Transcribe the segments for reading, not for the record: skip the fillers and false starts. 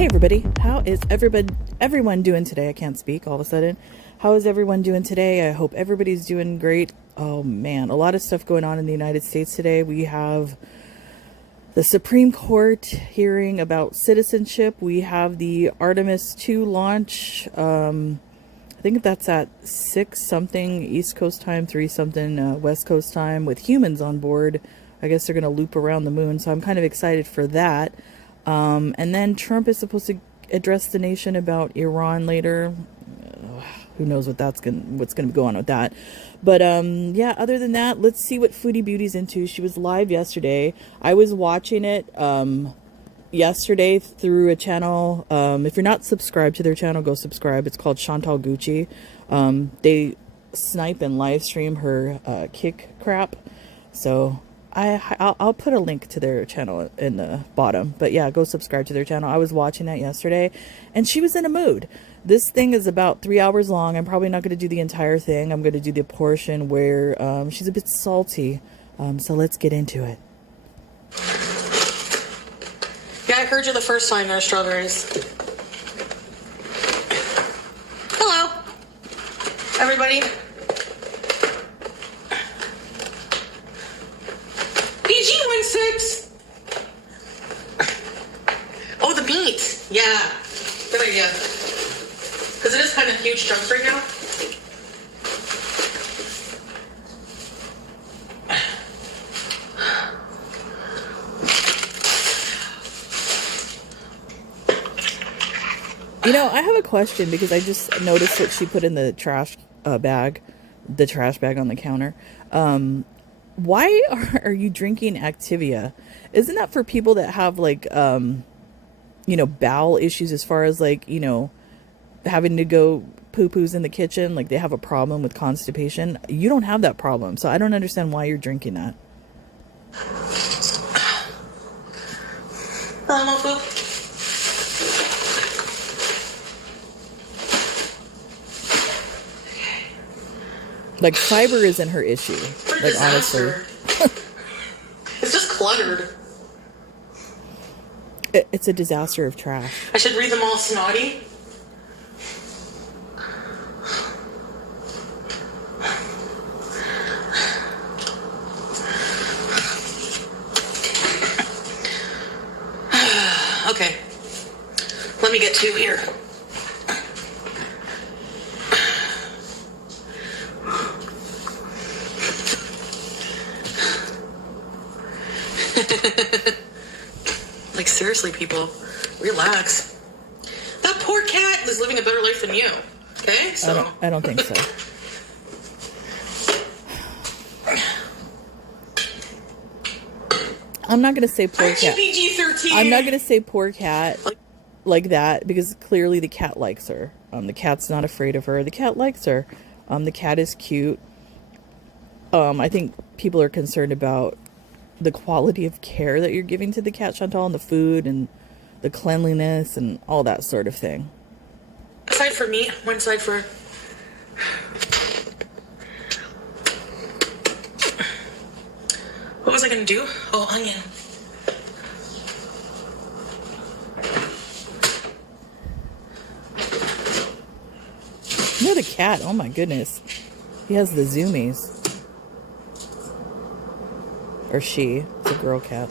Hey everybody, how is everyone doing today? I can't speak all of a sudden. How is everyone doing today? I hope everybody's doing great. Oh man, a lot of stuff going on in the United States today. We have the Supreme Court hearing about citizenship. We have the Artemis 2 launch. I think that's at 6 something East Coast time, 3 something West Coast time with humans on board. I guess they're going to loop around the moon, so I'm kind of excited for that. And then Trump is supposed to address the nation about Iran later. Who knows what's going to go on with that. But yeah, other than that, let's see what Foodie Beauty's into. She was live yesterday. I was watching it yesterday through a channel. If you're not subscribed to their channel, go subscribe. It's called Chantal Gucci. They snipe and live stream her kick crap. So I'll put a link to their channel in the bottom. But yeah, go subscribe to their channel. I was watching that yesterday, and she was in a mood. This thing is about 3 hours long. I'm probably not going to do the entire thing. I'm going to do the portion where she's a bit salty. So let's get into it. Yeah, I heard you the first time there are strawberries. Hello, everybody. PG-16. Oh, the meat. Yeah, good idea. Because it is kind of huge chunks right now. You know, I have a question because I just noticed what she put in the trash bag on the counter. Why are you drinking Activia? Isn't that for people that have like, you know, bowel issues as far as like, you know, having to go poo-poos in the kitchen, like they have a problem with constipation? You don't have that problem, so I don't understand why you're drinking that. Like, fiber isn't her issue. Like, honestly. It's just cluttered. It's a disaster of trash. I should read them all snotty. Okay. Let me get 2 here. Like, seriously, people, relax. That poor cat is living a better life than you. Okay, so I don't think so. I'm not gonna say poor cat. PG-13. I'm not gonna say poor cat like that because clearly the cat likes her. The cat's not afraid of her. The cat likes her. The cat is cute. I think people are concerned about the quality of care that you're giving to the cat, Chantal, and the food and the cleanliness and all that sort of thing. Side for meat, one side for... What was I gonna do? Oh, onion. You know the cat, oh my goodness. He has the zoomies. Or she. It's a girl cat.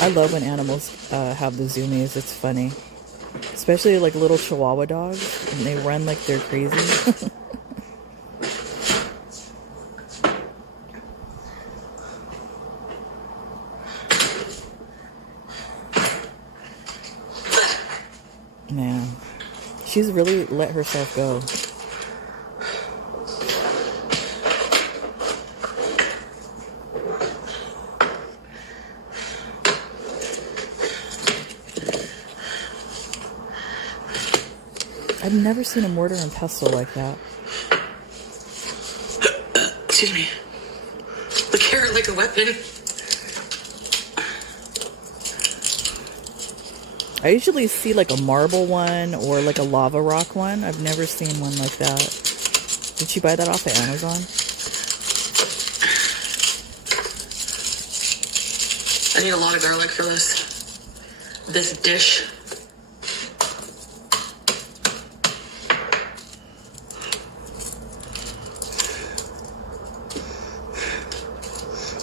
I love when animals have the zoomies. It's funny. Especially like little Chihuahua dogs. And they run like they're crazy. Man, she's really let herself go. I've never seen a mortar and pestle like that. Excuse me. The carrot like a weapon. I usually see like a marble one or like a lava rock one. I've never seen one like that. Did she buy that off of Amazon? I need a lot of garlic for this dish.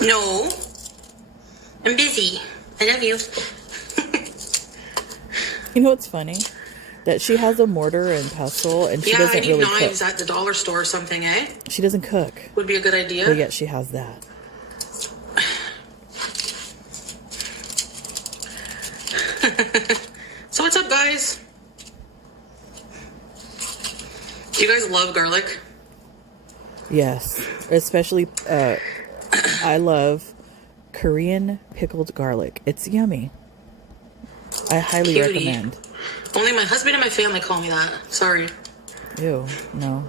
No, I'm busy. I love you. You know what's funny? That she has a mortar and pestle, and she doesn't really cook. Yeah, I need knives at the dollar store or something, eh? She doesn't cook. Would be a good idea. But yet she has that. So what's up, guys? Do you guys love garlic? Yes. Especially, I love Korean pickled garlic. It's yummy. I highly Cutie. recommend. Only my husband and my family call me that. Sorry. Ew, no.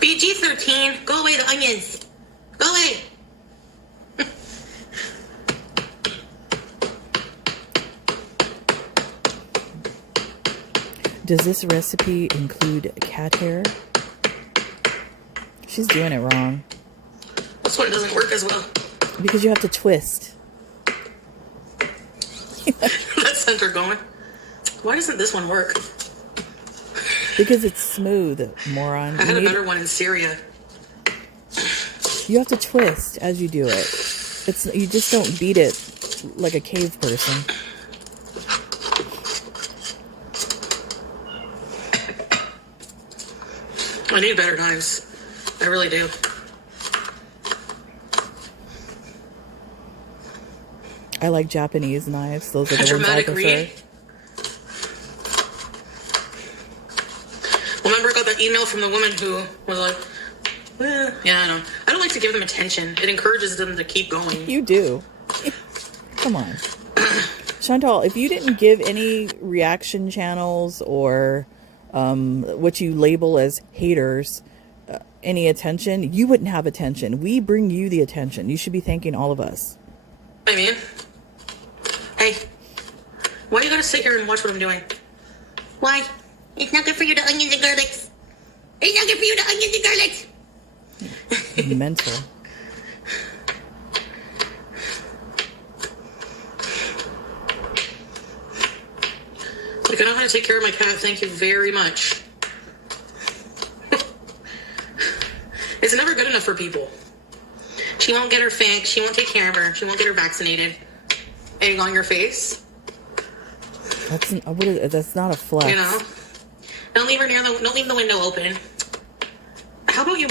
BG-13, go away, the onions. Go away. Does this recipe include cat hair? She's doing it wrong. That's why it doesn't work as well. Because you have to twist. That center going. Why doesn't this one work? Because it's smooth, moron. I had a better one in Syria. You have to twist as you do it. You just don't beat it like a cave person. I need better knives. I really do. I like Japanese knives. Those are the ones I Dramatic prefer. read. Remember, I got that email from the woman who was like, well, yeah, I know. I don't like to give them attention. It encourages them to keep going. You do. Come on. Chantal, if you didn't give any reaction channels or what you label as haters any attention, you wouldn't have attention. We bring you the attention. You should be thanking all of us. I mean, hey, why you gotta sit here and watch what I'm doing? Why? It's not good for you to onions and garlics. It's not good for you to onions and garlics. Mental. Like, I know how to take care of my cat. Thank you very much. It's never good enough for people. She won't get her fix. She won't take care of her. She won't get her vaccinated. Egg on your face. That's not a flex. You know? Don't leave her don't leave the window open. How about you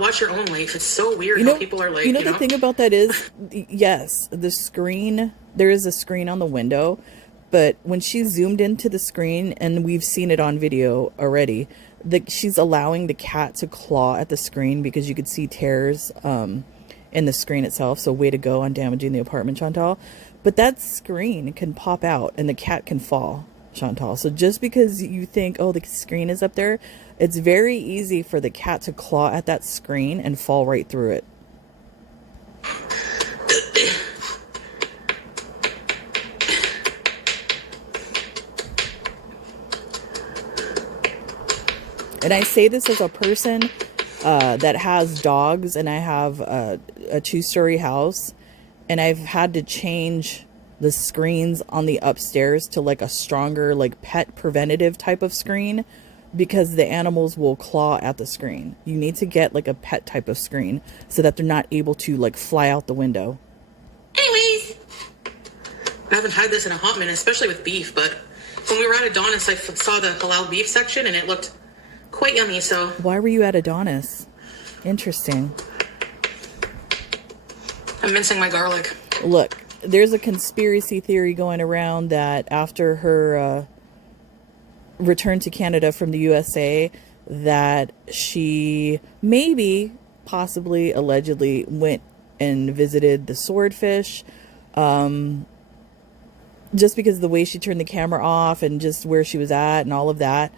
watch your own life? It's so weird how people are like, you know, the thing about that is, yes, the screen, there is a screen on the window, but when she zoomed into the screen, and we've seen it on video already, she's allowing the cat to claw at the screen because you could see tears in the screen itself. So way to go on damaging the apartment, Chantal. But that screen can pop out and the cat can fall, Chantal. So just because you think, oh, the screen is up there, it's very easy for the cat to claw at that screen and fall right through it. And I say this as a person that has dogs, and I have a 2-story house, and I've had to change the screens on the upstairs to like a stronger, like pet preventative type of screen, because the animals will claw at the screen. You need to get like a pet type of screen so that they're not able to like fly out the window. Anyways, I haven't had this in a hot minute, especially with beef, but when we were at Adonis, I saw the halal beef section and it looked quite yummy, so. Why were you at Adonis? Interesting. I'm mincing my garlic. Look, there's a conspiracy theory going around that after her return to Canada from the USA, that she maybe, possibly, allegedly went and visited the swordfish. Just because of the way she turned the camera off and just where she was at and all of that.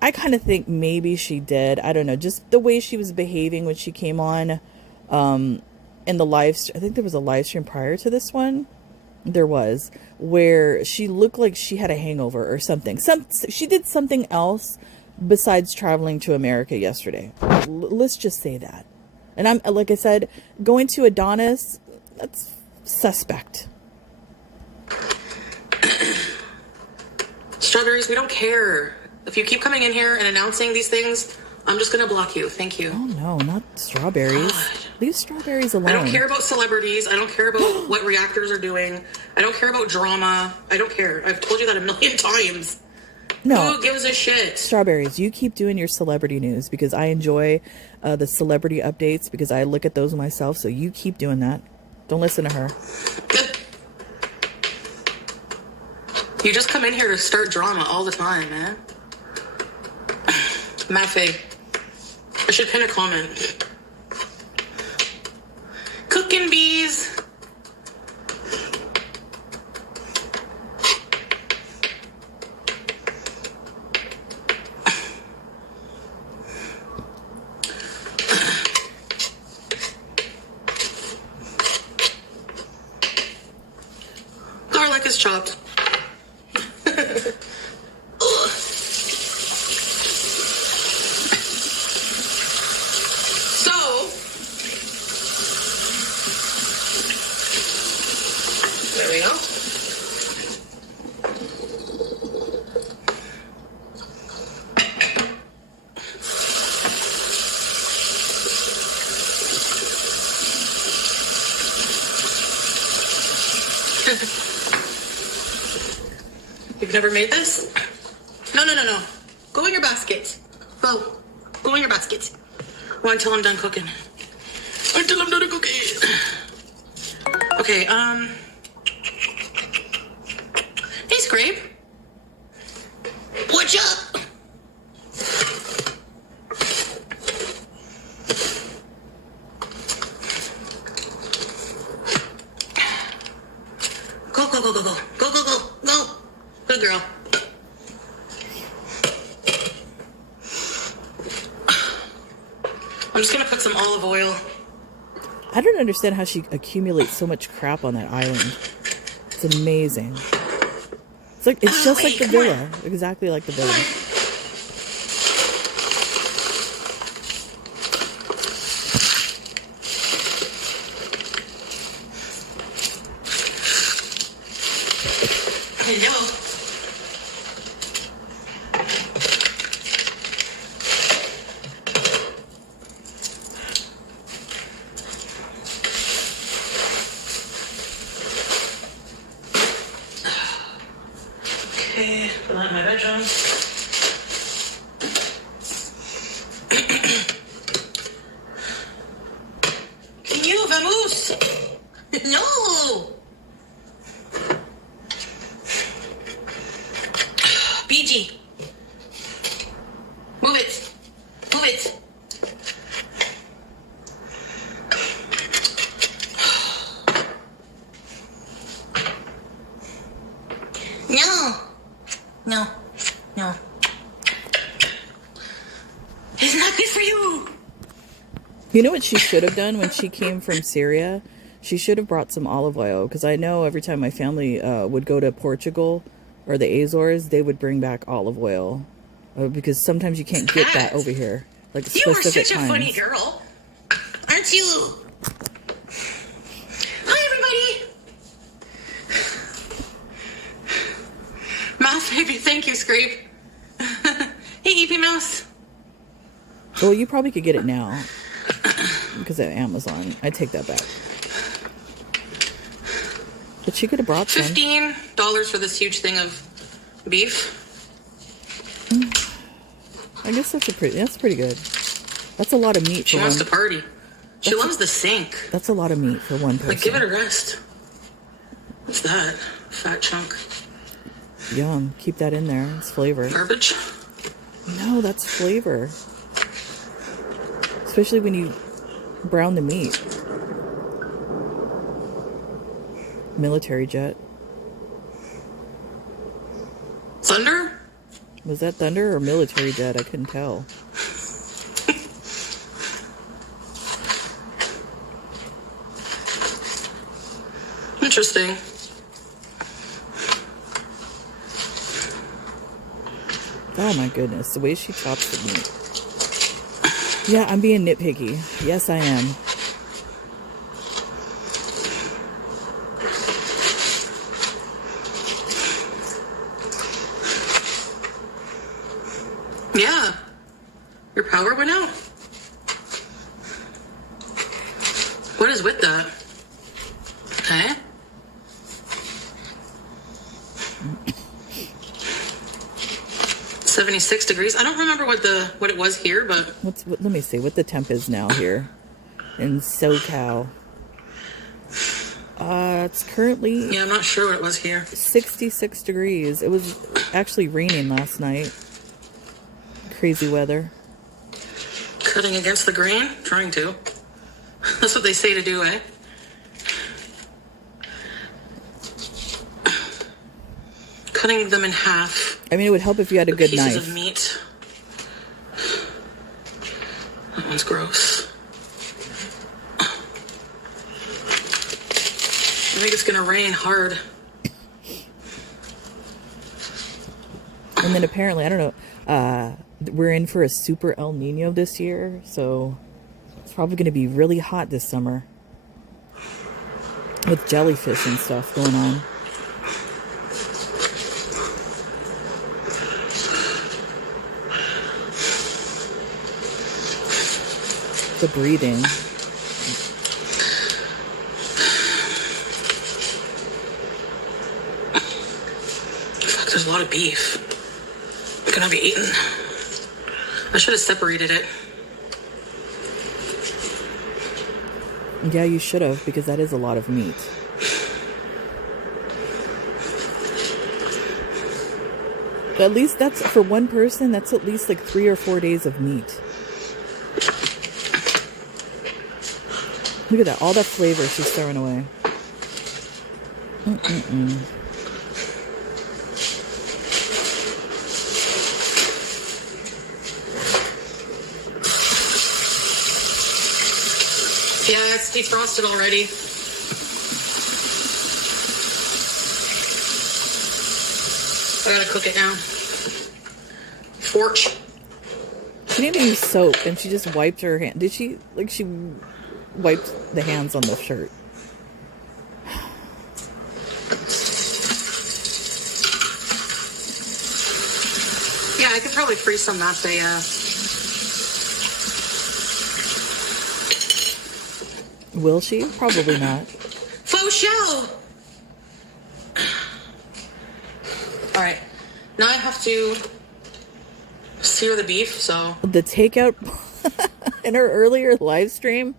I kind of think maybe she did. I don't know. Just the way she was behaving when she came on in the live stream. I think there was a live stream prior to this one. there was, where she looked like she had a hangover or something. She did something else besides traveling to America yesterday. Let's just say that. And I'm, like I said, going to Adonis, that's suspect. Strawberries, we don't care. If you keep coming in here and announcing these things, I'm just going to block you. Thank you. Oh, no, not strawberries. God. Leave strawberries alone. I don't care about celebrities. I don't care about what reactors are doing. I don't care about drama. I don't care. I've told you that a million times. No. Who gives a shit? Strawberries, you keep doing your celebrity news because I enjoy the celebrity updates because I look at those myself. So you keep doing that. Don't listen to her. You just come in here to start drama all the time, man. Maffei, I should pin a comment. Cooking bees. Garlic is chopped. There we go. You've never made this? No. Go in your basket. Go in your basket. Well, until I'm done cooking. Until I'm done cooking. Okay, hey, Scrape. What's up? Go. Good girl. I'm just gonna put some olive oil. I don't understand how she accumulates so much crap on that island. It's amazing. It's just like the villa. Exactly like the villa. Hello. Okay, put that in my bedroom. Can you vamos? No. BG. Move it. No. It's not good for you. You know what she should have done when she came from Syria? She should have brought some olive oil, because I know every time my family would go to Portugal or the Azores, they would bring back olive oil. Because sometimes you can't get that over here. Like You are specific such a times. funny girl. Aren't you? Hi, everybody. Mouse baby, thank you, Scrape. Hey, EP Mouse. Well, you probably could get it now. Because of Amazon. I take that back. But she could have brought some. $15 for this huge thing of beef. I guess that's pretty good. That's a lot of meat. She for wants one. to party. She loves the sink. That's a lot of meat for one person. Like, give it a rest. What's that? Fat chunk. Yum. Keep that in there. It's flavor. Garbage? No, that's flavor. Especially when you brown the meat. Military jet. Thunder? Was that thunder or military jet? I couldn't tell. Interesting. Oh my goodness, the way she chops the meat. Yeah, I'm being nitpicky. Yes, I am. Yeah. Your power went out? What is with that? Okay. $76 degrees. I don't remember what it was here, but Let me see what the temp is now here in SoCal. It's currently yeah, I'm not sure what it was here. 66 degrees. It was actually raining last night. Crazy weather. Cutting against the grain? Trying to. That's what they say to do, eh? Cutting them in half. I mean, it would help if you had a good pieces knife. Of meat. That one's gross. I think it's gonna rain hard. And then apparently, I don't know, we're in for a super El Nino this year, so it's probably going to be really hot this summer with jellyfish and stuff going on. The breathing. Fuck, there's a lot of beef. Can I be eaten? I should have separated it. Yeah, you should have, because that is a lot of meat. At least that's, for one person, that's at least like 3 or 4 days of meat. Look at that, all that flavor she's throwing away. Yeah, it's defrosted already. I gotta cook it now. Forch. She didn't even use soap, and she just wiped her hand. Did she? Like, she wiped the hands on the shirt. Yeah, I could probably freeze some that day, Will she? Probably not. Faux show! Alright. Now I have to sear the beef, so... The takeout in her earlier live stream,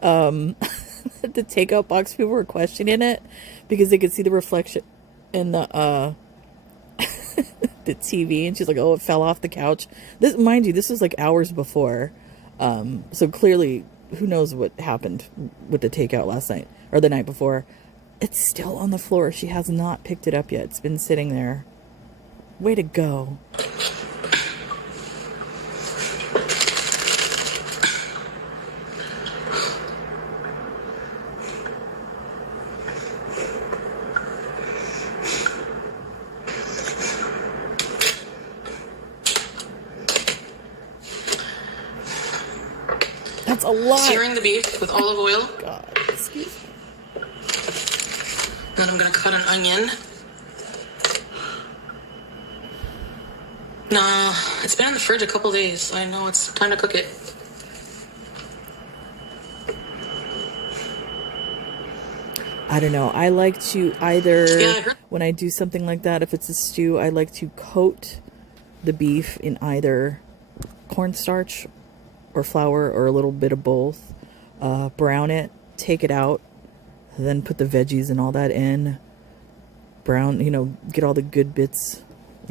the takeout box, people were questioning it because they could see the reflection in the the TV, and she's like, "Oh, it fell off the couch." This, mind you, this was like hours before, so clearly, who knows what happened with the takeout last night or the night before. It's still on the floor. She has not picked it up yet. It's been sitting there. Way to go. That's a lot. Searing the beef with olive oil. God, excuse me. Then I'm gonna cut an onion. No, it's been in the fridge a couple days. I know it's time to cook it. I don't know. I like to either, Yeah, when I do something like that, if it's a stew, I like to coat the beef in either cornstarch or flour or a little bit of both. Brown it, take it out, then put the veggies and all that in. Brown, get all the good bits,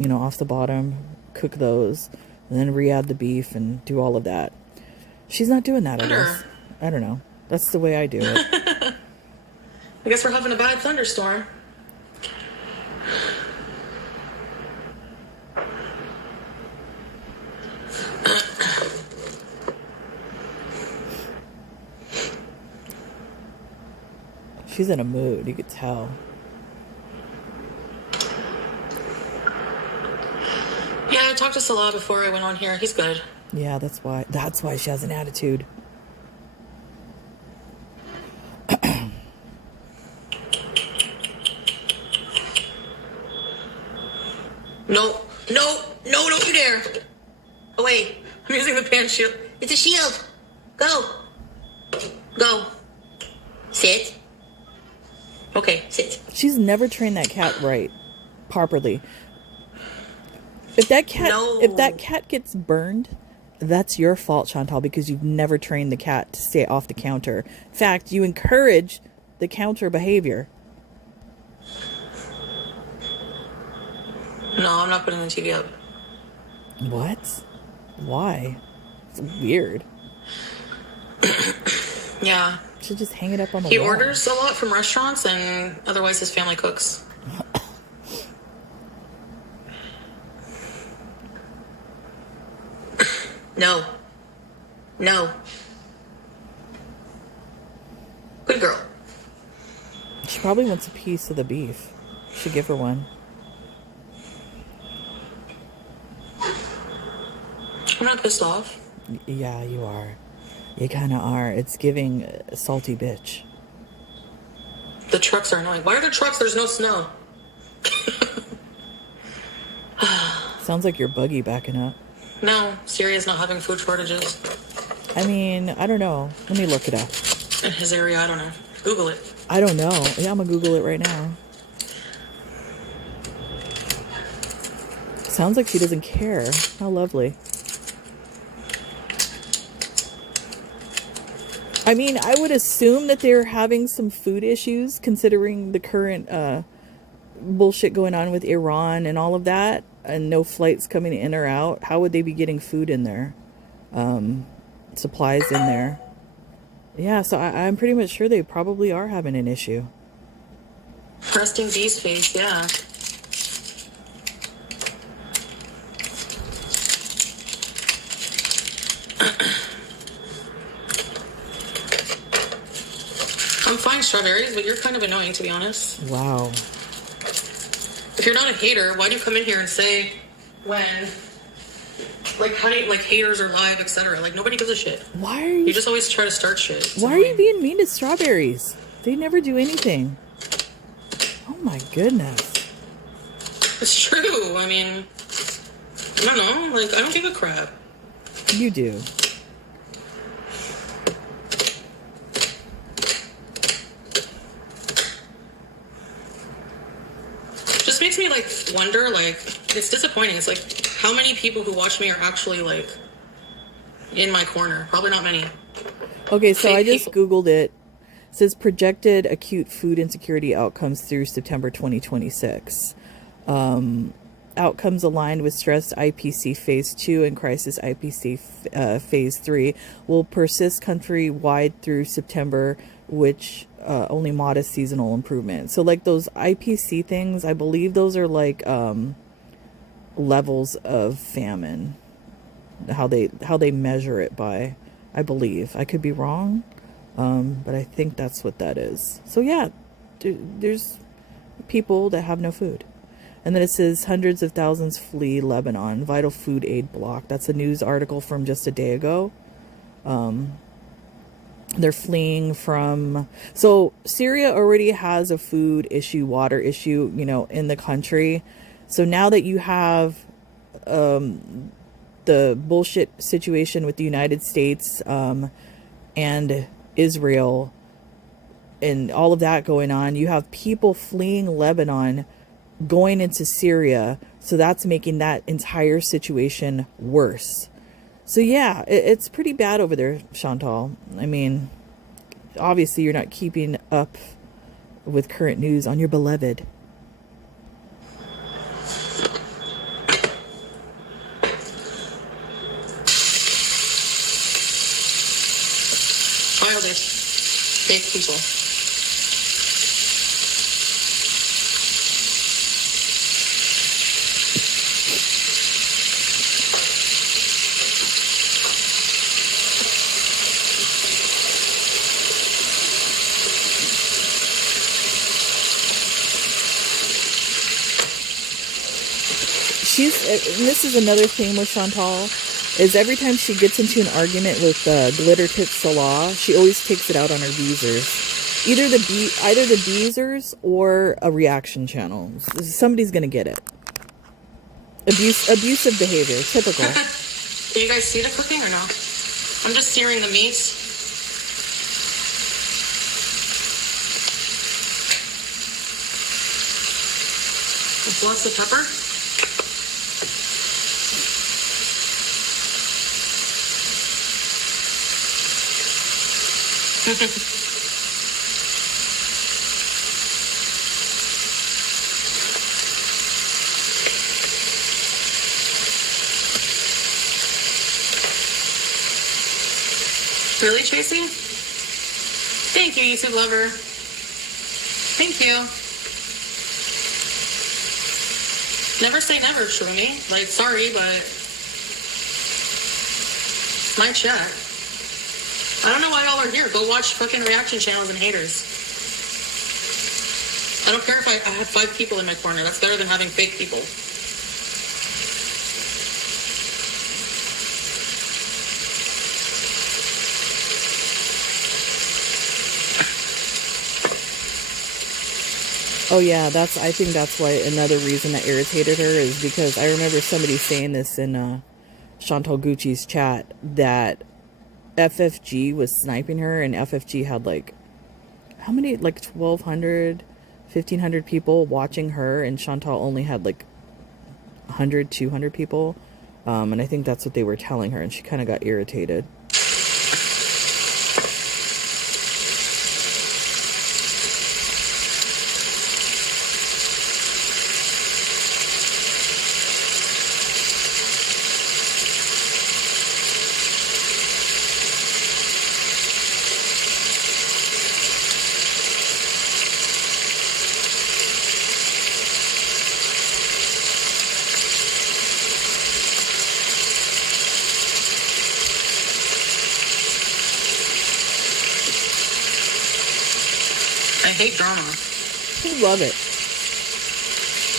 off the bottom. Cook those, and then re-add the beef and do all of that. She's not doing that, I guess. I don't know. That's the way I do it. I guess we're having a bad thunderstorm. She's in a mood, you could tell. Yeah, talked to Salah before I went on here. He's good. Yeah, that's why. That's why she has an attitude. No, don't you dare. Oh, wait. I'm using the pan shield. It's a shield. Go. Sit. Okay, sit. She's never trained that cat right, properly. If that cat gets burned, that's your fault, Chantal, because you've never trained the cat to stay off the counter. In fact, you encourage the counter behavior. No, I'm not putting the TV up. What? Why? It's weird. Yeah. Should just hang it up on the wall. He wall. orders a lot from restaurants, and otherwise his family cooks. No. Good girl. She probably wants a piece of the beef. Should give her one. I'm not pissed off. Yeah, you are. You kind of are. It's giving a salty bitch. The trucks are annoying. Why are there trucks? There's no snow. Sounds like your buggy backing up. No, Syria's not having food shortages. I mean, I don't know. Let me look it up. In his area, I don't know. Google it. I don't know. Yeah, I'm gonna Google it right now. Sounds like she doesn't care. How lovely. I mean, I would assume that they're having some food issues considering the current bullshit going on with Iran and all of that, and no flights coming in or out. How would they be getting food in there? Supplies in there. Yeah, so I'm pretty much sure they probably are having an issue. Resting B's face, yeah. I'm fine, strawberries, but you're kind of annoying, to be honest. Wow. If you're not a hater, why do you come in here and say when, like, honey, like, haters are live, etc.? Like, nobody gives a shit. Why are you... You just always try to start shit. It's why annoying. are you being mean to strawberries? They never do anything. Oh my goodness. It's true. I mean, I don't know. Like, I don't give a crap. You do. Just makes me, like, wonder, like, it's disappointing. It's like, how many people who watch me are actually, like, in my corner? Probably not many. Okay, so I just Googled it. It says projected acute food insecurity outcomes through September 2026. Outcomes aligned with stressed IPC Phase 2 and crisis IPC Phase 3 will persist countrywide through September, which only modest seasonal improvement. So like those IPC things, I believe those are like levels of famine, how they measure it by, I believe. I could be wrong, but I think that's what that is. So yeah, there's people that have no food. And then it says hundreds of thousands flee Lebanon, vital food aid blocked. That's a news article from just a day ago. They're fleeing from... So Syria already has a food issue, water issue, you know, in the country. So now that you have the bullshit situation with the United States and Israel and all of that going on, you have people fleeing Lebanon going into Syria, so that's making that entire situation worse. So yeah, it's pretty bad over there, Chantal. I mean, obviously you're not keeping up with current news on your beloved. Childish. Fake people. and this is another theme with Chantal, is every time she gets into an argument with Glitter Tits Salah, she always takes it out on her beezers. Either the beezers or a reaction channel. Somebody's gonna get it. Abusive behavior, typical. Can you guys see the cooking or no? I'm just searing the meat. With lots of pepper. Really, Tracy? Thank you, YouTube lover. Thank you. Never say never, Shroomy. Like, sorry, but it's my chat. I don't know why y'all are here. Go watch freaking reaction channels and haters. I don't care if I have 5 people in my corner. That's better than having fake people. Oh yeah, I think that's why another reason that irritated her is because I remember somebody saying this in Chantal Gucci's chat that FFG was sniping her, and FFG had like, how many, like 1,200, 1,500 people watching her, and Chantal only had like 100, 200 people. And I think that's what they were telling her, and she kind of got irritated. I hate drama. I love it.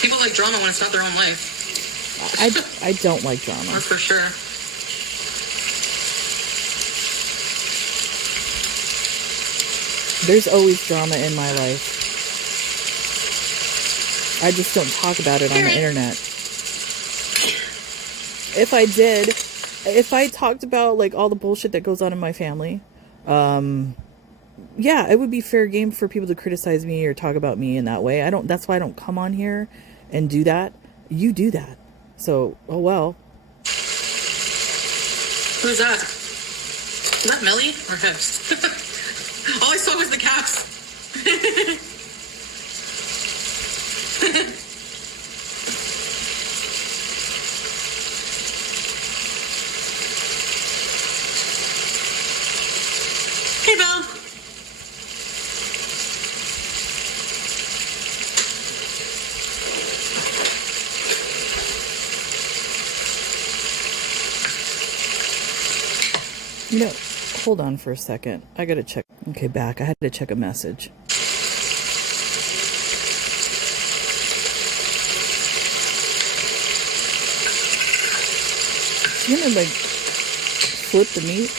People like drama when it's not their own life. I don't like drama. That's for sure. There's always drama in my life. I just don't talk about it on the internet. If I did, if I talked about like all the bullshit that goes on in my family, yeah, it would be fair game for people to criticize me or talk about me in that way. That's why I don't come on here and do that. You do that. So, oh well. Who's that? Is that Millie or Hips? All I saw was the caps. Hey, Belle. You know, hold on for a second. I gotta check. Okay, back. I had to check a message. You gonna like flip the meat?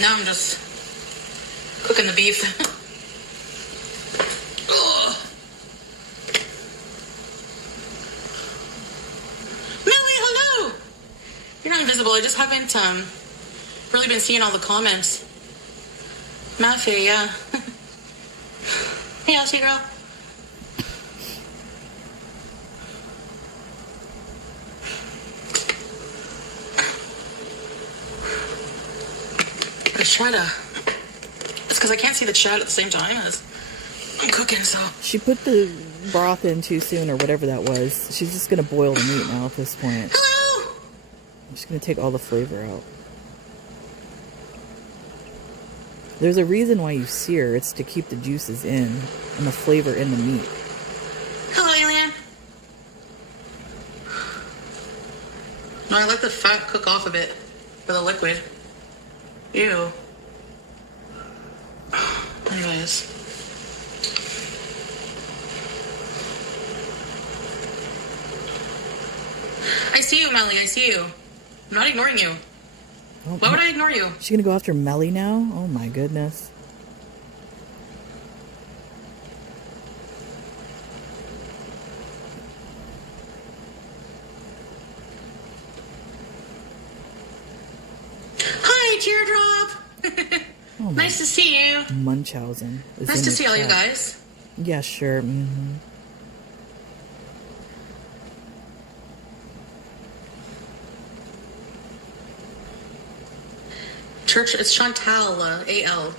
Now I'm just cooking the beef. Ugh. Millie, hello! You're not invisible. I just haven't really been seeing all the comments. Mafia, yeah. Hey, Elsie girl. I try to. It's because I can't see the chat at the same time as I'm cooking, so. She put the broth in too soon or whatever that was. She's just going to boil the meat now at this point. Hello! I'm just going to take all the flavor out. There's a reason why you sear. It's to keep the juices in and the flavor in the meat. Hello, alien. No, I let the fat cook off a bit for the liquid. Ew. Anyways. I see you, Melly. I see you. I'm not ignoring you. Oh, Why would I ignore you? She's going to go after Melly now? Oh my goodness. Hi, Teardrop. Oh my. Nice to see you. Munchausen. is Nice in to the see all you chat. guys. Yeah, sure. Church, it's Chantal, A.L.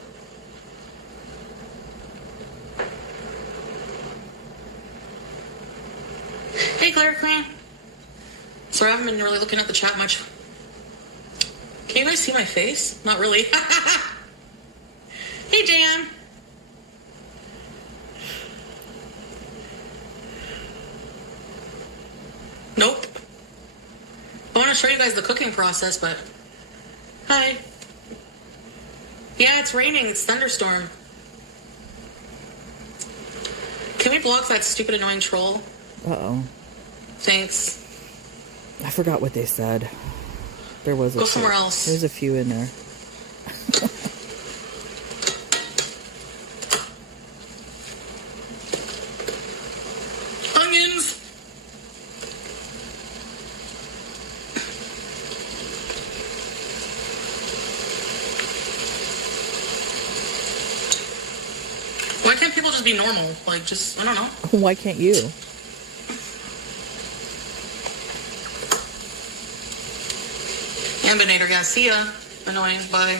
Hey, Claire Queen. Sorry, I haven't been really looking at the chat much. Can you guys see my face? Not really. Hey, Dan. Nope. I want to show you guys the cooking process, but... Hi. Yeah, it's raining. It's thunderstorm. Can we block that stupid annoying troll? Uh-oh. Thanks. I forgot what they said. There was a Go few. somewhere else. There's a few in there. Onions! Why can't people just be normal? Like, just, I don't know. Why can't you? Ambinator, yeah, see ya. Annoying, bye.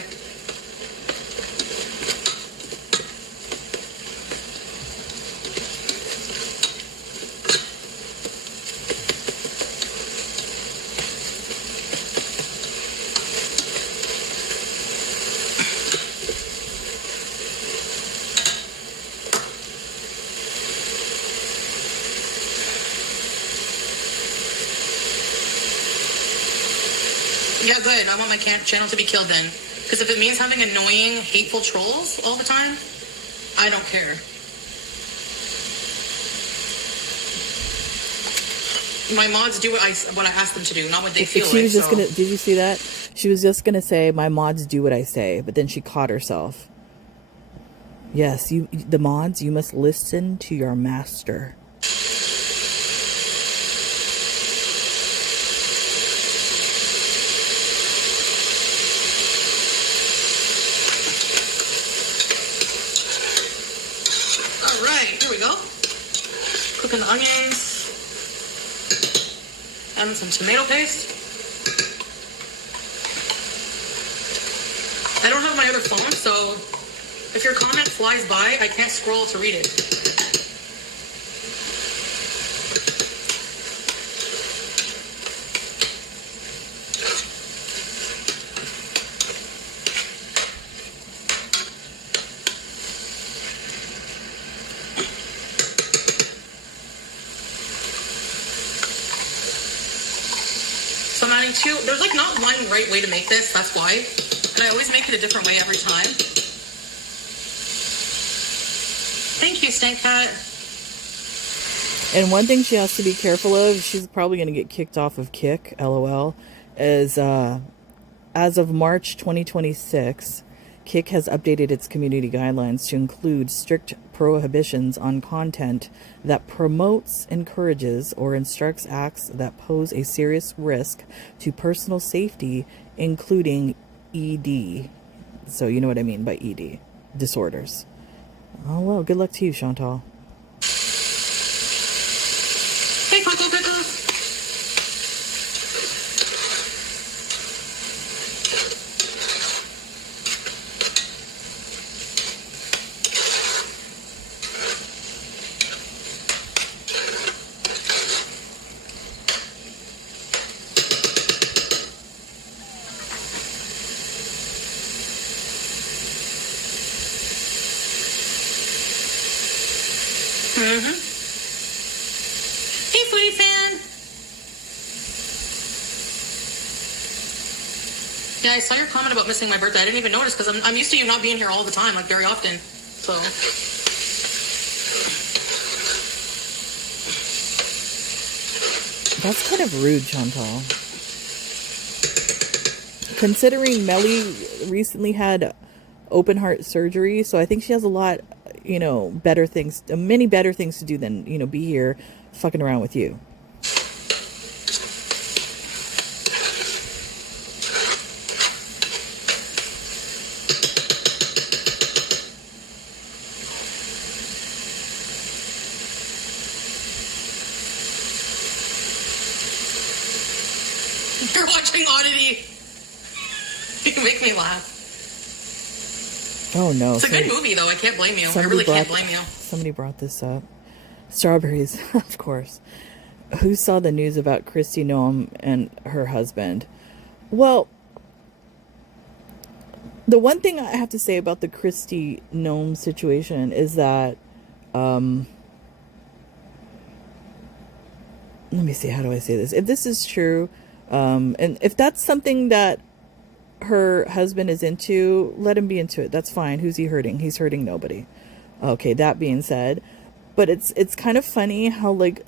Yeah, good. I want my channel to be killed then. Because if it means having annoying, hateful trolls all the time, I don't care. My mods do what I ask them to do, not what they feel She like. was just so. gonna. Did you see that? She was just gonna say, "My mods do what I say," but then she caught herself. Yes, the mods. You must listen to your master. All right, here we go. Cooking the onions. And some tomato paste. I don't have my other phone, so if your comment flies by, I can't scroll to read it. So I'm adding two. There's like not one right way to make this, that's why. And I always make it a different way every time. Thank you, Stank Cat. And one thing she has to be careful of, she's probably going to get kicked off of Kick, LOL, is as of March 2026, Kick has updated its community guidelines to include strict prohibitions on content that promotes, encourages, or instructs acts that pose a serious risk to personal safety, including ED. So you know what I mean by ED. Disorders. Oh, well, good luck to you, Chantal. Hey, Coco Pickles. Yeah, I saw your comment about missing my birthday. I didn't even notice because I'm used to you not being here all the time, like very often. So. That's kind of rude, Chantal. Considering Melly recently had open heart surgery, so I think she has a lot, better things, many better things to do than, be here fucking around with you. You're watching Oddity. You make me laugh. Oh no! It's a good movie, though. I can't blame you. I really can't blame you. Somebody brought this up. Strawberries, of course. Who saw the news about Kristi Noem and her husband? Well, the one thing I have to say about the Kristi Noem situation is that, let me see, how do I say this? If this is true, and if that's something that her husband is into, let him be into it. That's fine. Who's he hurting? He's hurting nobody. Okay, that being said, but it's kind of funny how, like,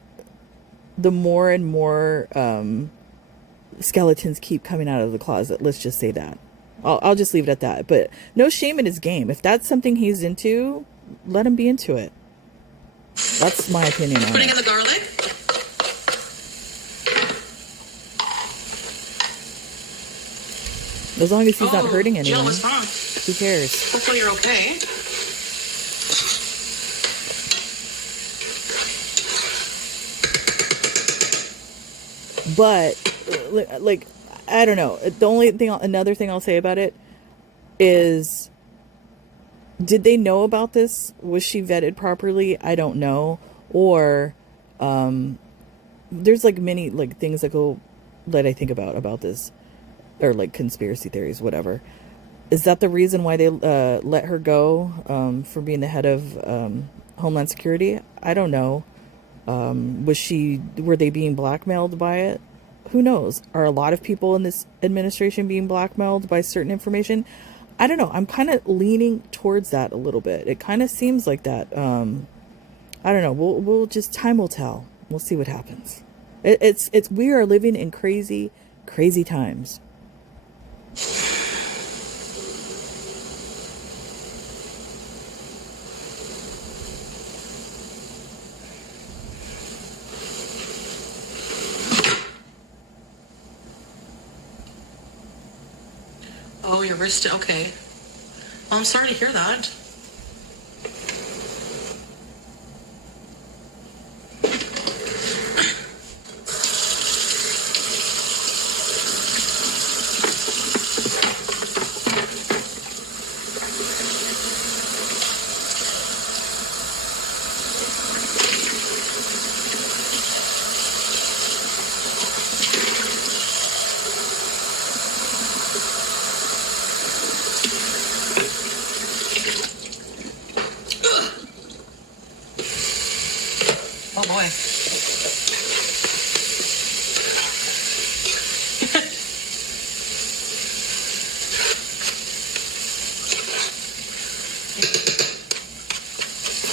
the more and more skeletons keep coming out of the closet. Let's just say that. I'll just leave it at that. But no shame in his game. If that's something he's into, let him be into it. That's my opinion on Putting it. in the garlic? As long as he's not hurting anyone. Jill, what's wrong? Who cares? Hopefully you're okay. But, like, I don't know. Another thing I'll say about it is, did they know about this? Was she vetted properly? I don't know. Or, there's, like, many, like, things that I think about this. Or, like, conspiracy theories, whatever. Is that the reason why they let her go for being the head of Homeland Security? I don't know. Were they being blackmailed by it? Who knows? Are a lot of people in this administration being blackmailed by certain information? I don't know. I'm kind of leaning towards that a little bit. It kind of seems like that. I don't know. We'll just, time will tell. We'll see what happens. We are living in crazy, crazy times. Oh, your wrist. Okay. Well, I'm sorry to hear that. Oh boy.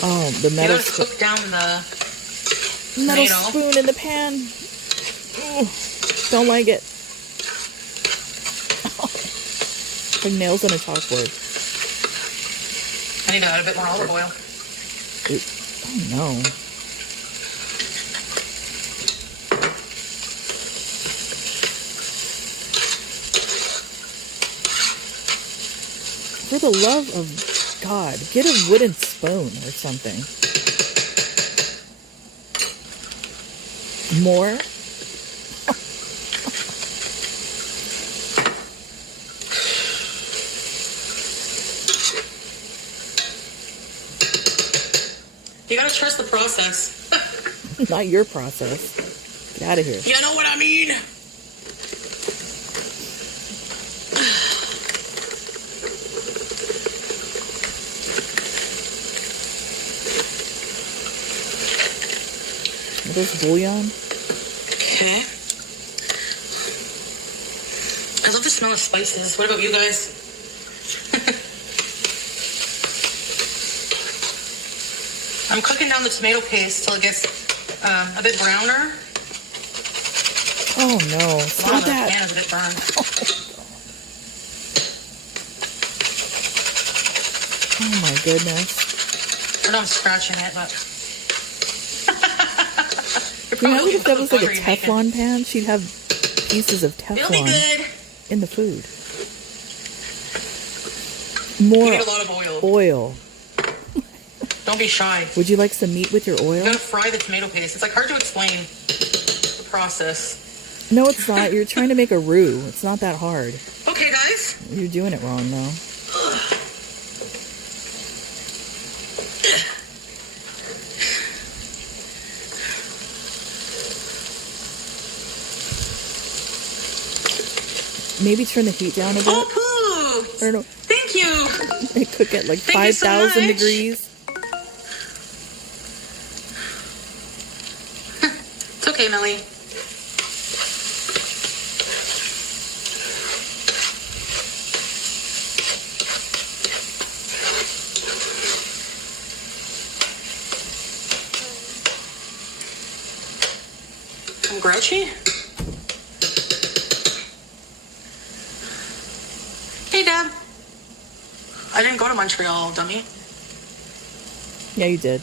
Oh, the metal You gotta cook down the metal tomato. spoon in the pan. Ooh, don't like it. Like nails on a chalkboard. I need to add a bit more olive oil. Oh no. For the love of God, get a wooden spoon or something. More? You gotta trust the process. Not your process. Get out of here. You know what I mean? Are those bouillon? Okay. I love the smell with spices. What about you guys? I'm cooking down the tomato paste till it gets a bit browner. Oh no, stop that. The pan is a bit burned. Oh my goodness. I know I'm scratching it, but... You know, if that was like a Teflon pan, she'd have pieces of Teflon in the food. More you need a lot of oil. Don't be shy. Would you like some meat with your oil? You gotta fry the tomato paste. It's like hard to explain the process. No, it's not. You're trying to make a roux. It's not that hard. Okay, guys. You're doing it wrong, though. Maybe turn the heat down a bit. Oh, poo! I don't know. Thank you. They cook at like Thank 5,000 you so degrees. It's okay, Millie. I'm grouchy. Hey, Dad. I didn't go to Montreal, dummy. Yeah, you did.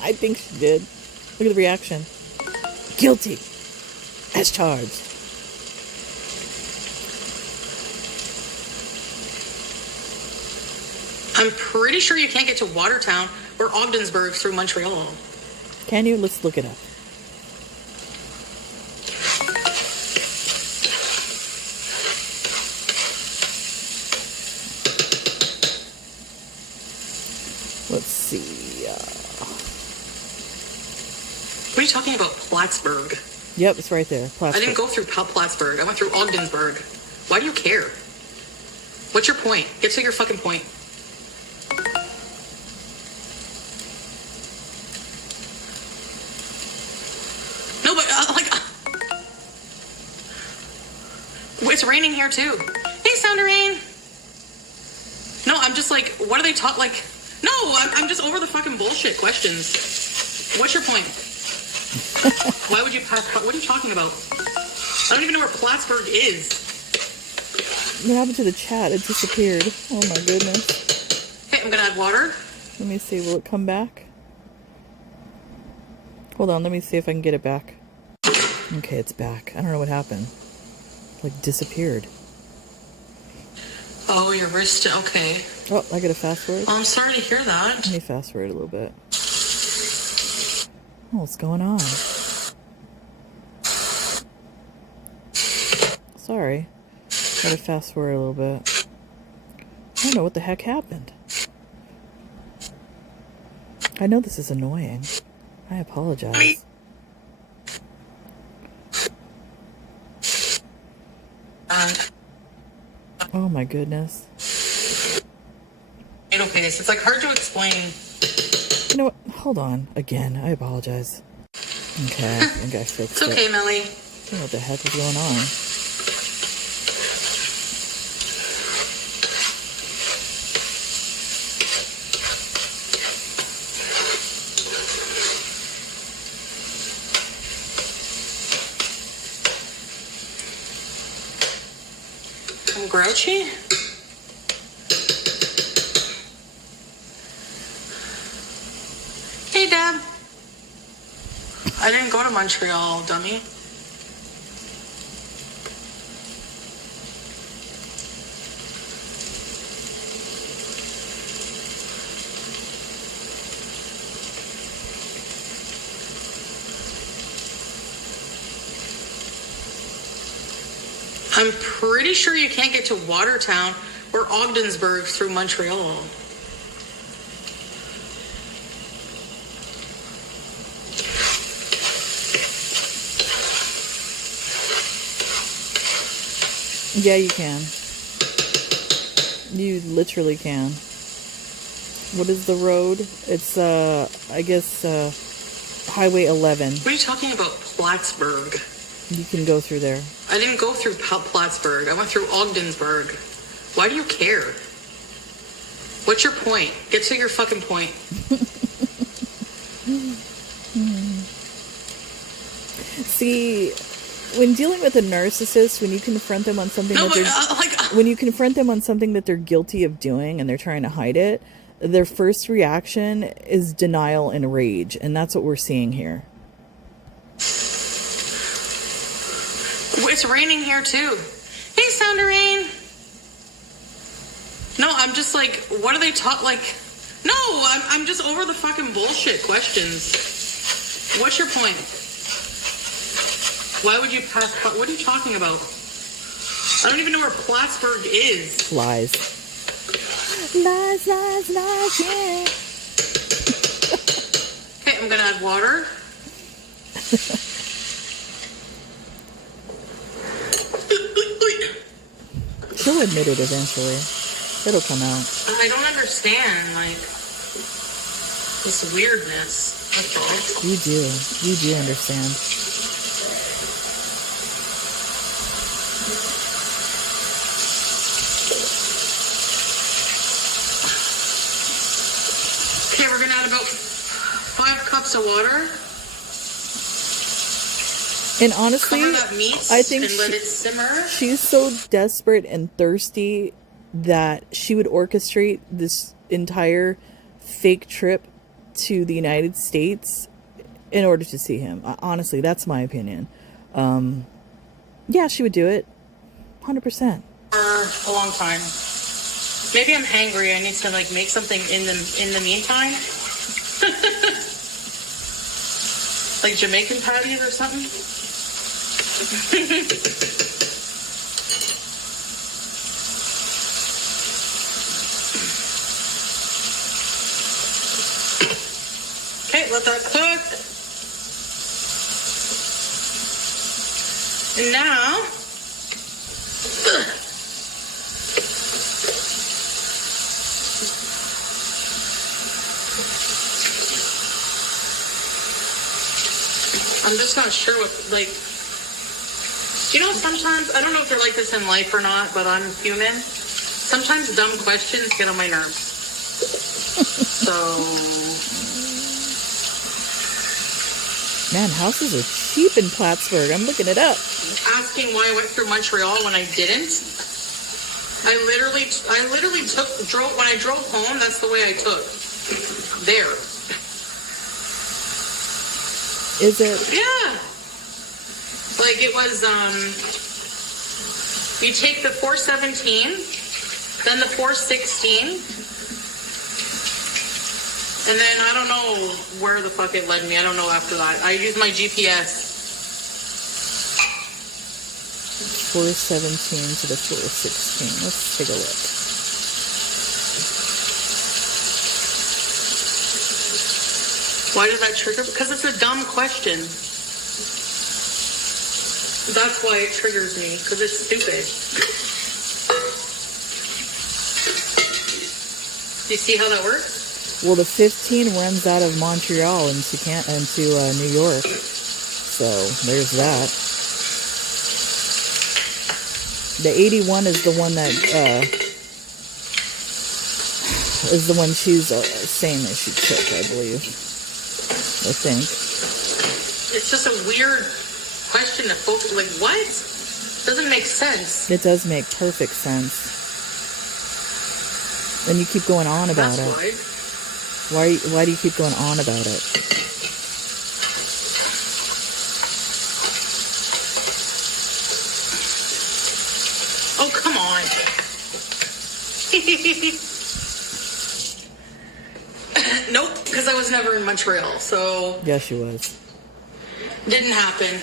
I think she did. Look at the reaction. Guilty. As charged. I'm pretty sure you can't get to Watertown or Ogdensburg through Montreal. Can you? Let's look it up. Let's see. What are you talking about? Plattsburgh. Yep, it's right there. I didn't go through Plattsburgh. I went through Ogdensburg. Why do you care? What's your point? Get to your fucking point. No, but it's raining here too. Hey, Sounder Rain. No, I'm just like, what are they talking? Like, no, I'm just over the fucking bullshit questions. What's your point? Why would you pass? What are you talking about? I don't even know where Plattsburgh is. What happened to the chat? It disappeared. Oh my goodness. Okay, I'm gonna add water. Let me see. Will it come back? Hold on. Let me see if I can get it back. Okay, it's back. I don't know what happened. Like disappeared. Oh, your wrist. Okay. Oh, I got a fast forward. Oh, I'm sorry to hear that. Let me fast forward a little bit. Oh, what's going on? Sorry. Gotta fast forward a little bit. I don't know what the heck happened. I know this is annoying. I apologize. Oh my goodness. Tomato paste. It's like hard to explain. You know what? Hold on. Again, I apologize. Okay, I think I fixed It's okay, it. Melly. I don't know what the heck is going on. I'm grouchy. Hey, Dad. I didn't go to Montreal, dummy. I'm pretty sure you can't get to Watertown or Ogdensburg through Montreal. Yeah, you can. You literally can. What is the road? It's, I guess, Highway 11. What are you talking about, Plattsburgh? You can go through there. I didn't go through Plattsburgh. I went through Ogdensburg. Why do you care? What's your point? Get to your fucking point. See, when dealing with a narcissist, when you confront them on something when you confront them on something that they're guilty of doing and they're trying to hide it, their first reaction is denial and rage, and that's what we're seeing here. It's raining here too. Hey, Sound of Rain. No, I'm just like, what are they No, I'm just over the fucking bullshit questions. What's your point? Why would you pass? What are you talking about? I don't even know where Plattsburgh is. Lies. Lies, lies, lies, yeah. Okay, I'm gonna add water. She'll admit it eventually. It'll come out. I don't understand, this weirdness. That's all. You do. You do understand. Okay, we're gonna add about 5 cups of water. And honestly, I think and let it simmer. She's so desperate and thirsty that she would orchestrate this entire fake trip to the United States in order to see him. Honestly, that's my opinion. Yeah, she would do it. 100%. For a long time. Maybe I'm hangry. I need to make something in the meantime. Like Jamaican patties or something. Okay, let that cook. And now, I'm just not sure what, sometimes, I don't know if they're like this in life or not, but I'm human. Sometimes dumb questions get on my nerves. So... Man, houses are cheap in Plattsburgh. I'm looking it up. Asking why I went through Montreal when I didn't. I literally drove, when I drove home, that's the way I took. There. Is it? Yeah. It was, you take the 417, then the 416, and then I don't know where the fuck it led me. I don't know after that. I used my GPS. 417 to the 416. Let's take a look. Why did that trigger? Because it's a dumb question. That's why it triggers me, because it's stupid. Do you see how that works? Well, the 15 runs out of Montreal into New York. So, there's that. The 81 is the one that, is the one she's saying that she took, I believe. I think. It's just a weird question to focus, what? Doesn't make sense. It does make perfect sense. And you keep going on about it. Why do you keep going on about it? Oh, come on. Nope, because I was never in Montreal, so... Yes, she was. Didn't happen.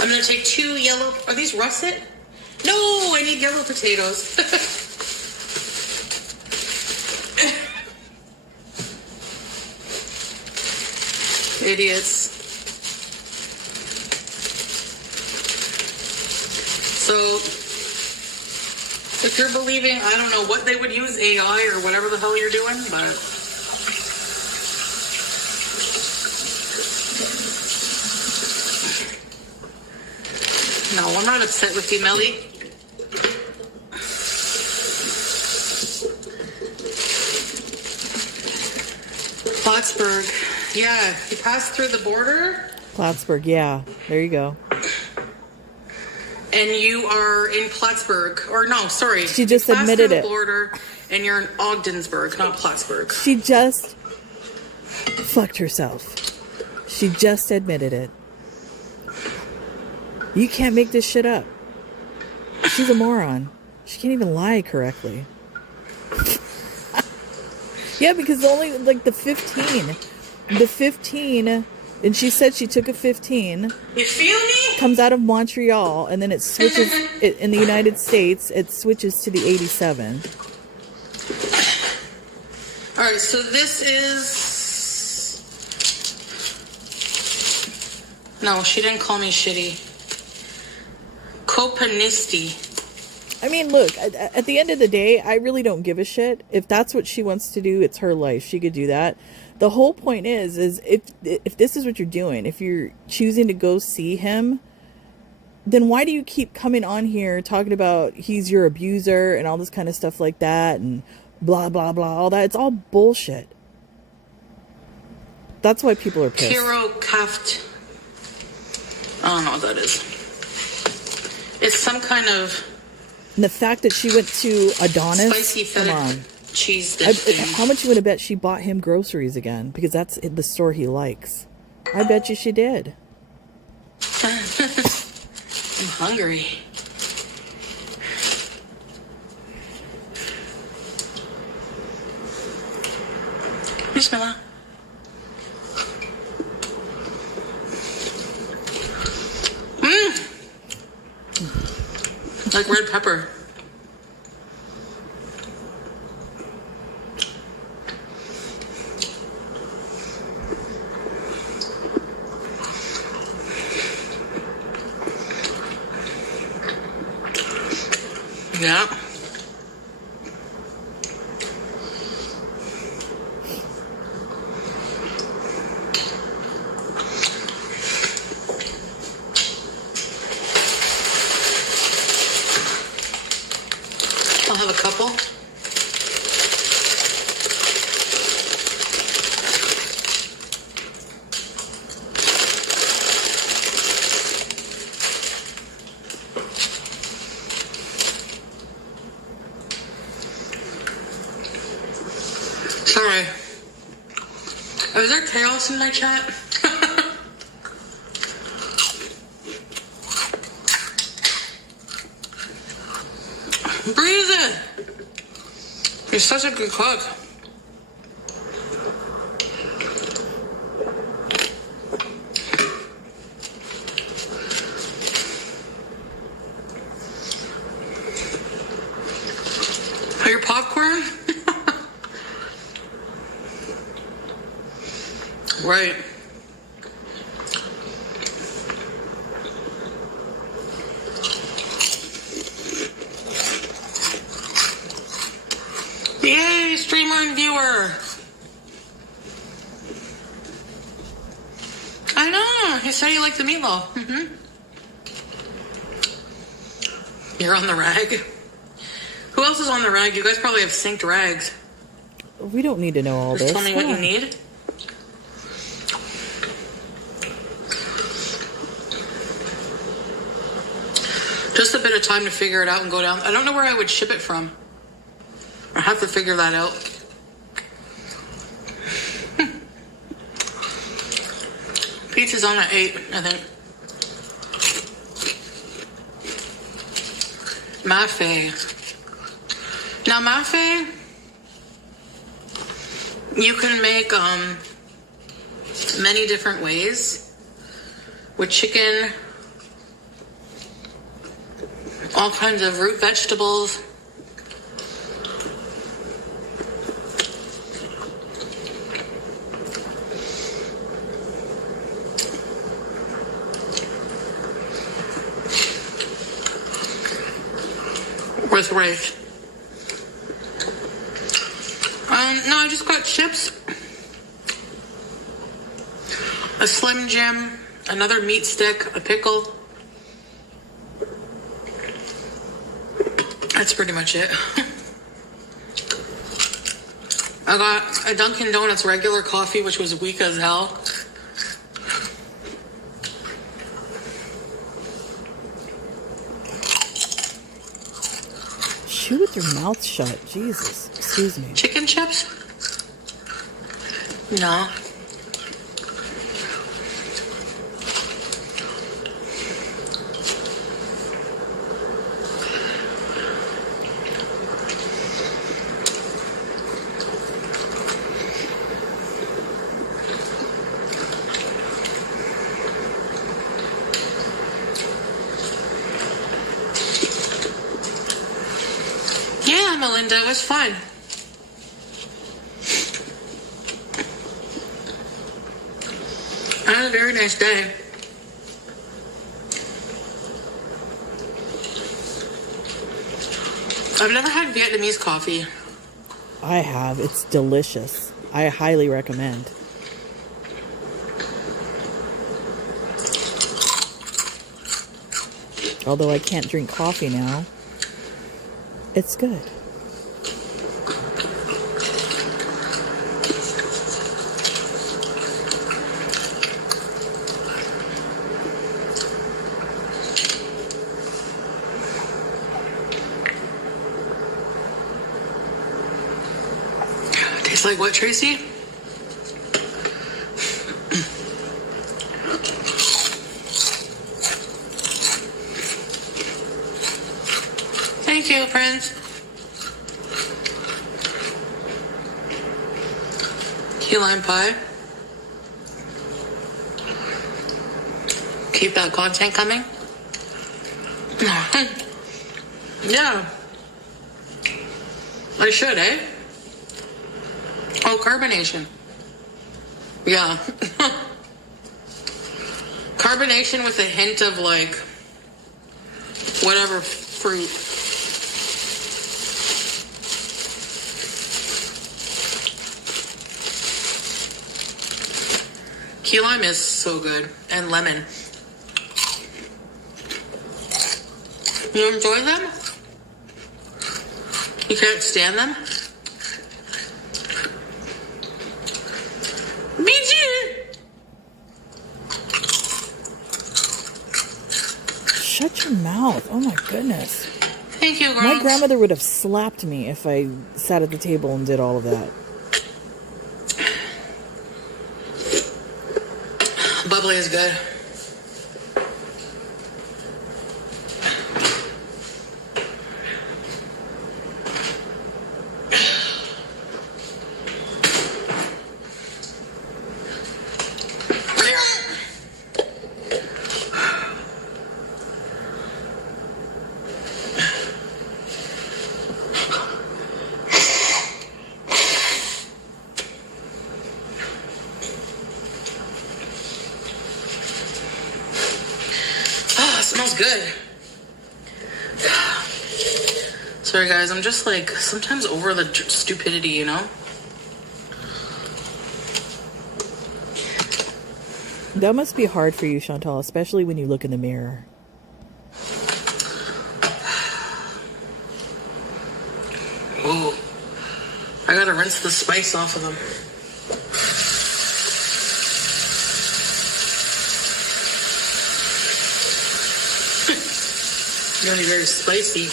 I'm going to take 2 yellow... Are these russet? No, I need yellow potatoes. Idiots. So, If you're believing, I don't know what they would use, AI or whatever the hell you're doing, but... No, I'm not upset with you, Melly. Plattsburgh. Yeah, you passed through the border. Plattsburgh, yeah. There you go. And you are in Plattsburgh. Or no, sorry. She just you passed admitted through it. the border, and you're in Ogdensburg, not Plattsburgh. She just fucked herself. She just admitted it. You can't make this shit up. She's a moron. She can't even lie correctly. Yeah, because only like the 15, and she said she took a 15. You feel me? Comes out of Montreal, and then it switches in the United States. It switches to the 87. All right, so this is. No, she didn't call me shitty. Kopanisti. I mean, look, at the end of the day, I really don't give a shit. If that's what she wants to do, it's her life. She could do that. The whole point is if this is what you're doing, if you're choosing to go see him, then why do you keep coming on here talking about he's your abuser and all this kind of stuff like that and blah, blah, blah, all that? It's all bullshit. That's why people are pissed. Hero Kaft. I don't know what that is. It's some kind of... And the fact that she went to Adonis, spicy come on. Cheese How much you want to bet she bought him groceries again? Because that's the store he likes. I bet you she did. I'm hungry. Bismillah. Like red pepper. Yeah. I'll have a couple. Sorry. Is there chaos in my chat? Breathe it. You're such a good cook. Are your popcorn? Right. Yay, streamer and viewer. I know. You said you liked the meatloaf. Mm-hmm. You're on the rag. Who else is on the rag? You guys probably have synced rags. We don't need to know all this. Just tell me what you need. Just a bit of time to figure it out and go down. I don't know where I would ship it from. I have to figure that out. Pizza's on at 8, I think. Mafe. Now, mafe, you can make many different ways with chicken, all kinds of root vegetables. With right. No, I just got chips, a Slim Jim, another meat stick, a pickle. That's pretty much it. I got a Dunkin' Donuts regular coffee, which was weak as hell. Chew with your mouth shut. Jesus. Excuse me. Chicken chips? No. Yeah, Melinda, it was fun. I had a very nice day. I've never had Vietnamese coffee. I have. It's delicious. I highly recommend. Although I can't drink coffee now, it's good. Tastes like what, Tracy? Thank you, Prince. Key lime pie. Keep that content coming. Yeah. I should, eh? Oh, carbonation. Yeah. Carbonation with a hint of like whatever fruit. Key lime is so good. And lemon. You enjoy them? You can't stand them? Me too. Shut your mouth. Oh my goodness. Thank you, girls. My grandmother would have slapped me if I sat at the table and did all of that. Bubbly is good. Smells good. Sorry guys, I'm just like sometimes over the stupidity, you know? That must be hard for you, Chantal, especially when you look in the mirror. Ooh. I gotta rinse the spice off of them. Gonna be very spicy.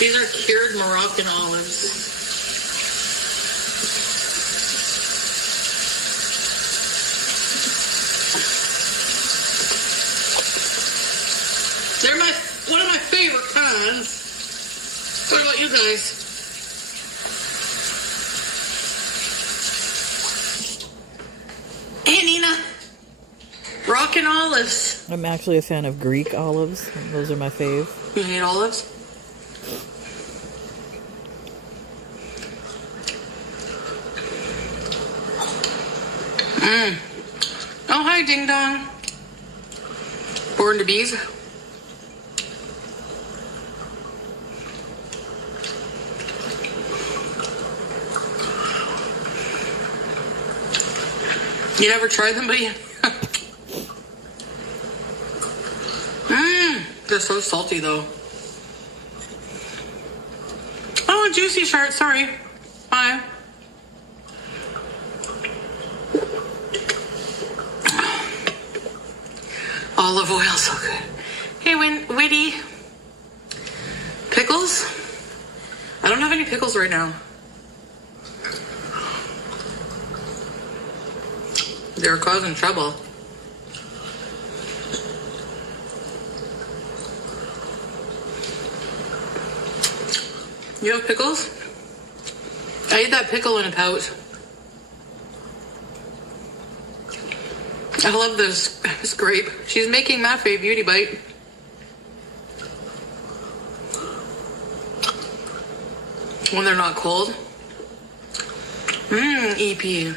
These are cured Moroccan olives. They're one of my favorite kinds. What about you guys? Hey, Nina. Rockin' olives. I'm actually a fan of Greek olives. Those are my fave. You hate olives? Oh, hi, Ding Dong. Born to bees. You never tried them, but yeah. They're so salty, though. Oh, juicy shirt. Sorry. Bye. Olive oil, so good. Hey, Witty. Pickles? I don't have any pickles right now. They're causing trouble. You have pickles? I ate that pickle in a pouch. I love this grape. She's making Mafe Beauty Bite. When they're not cold. EP.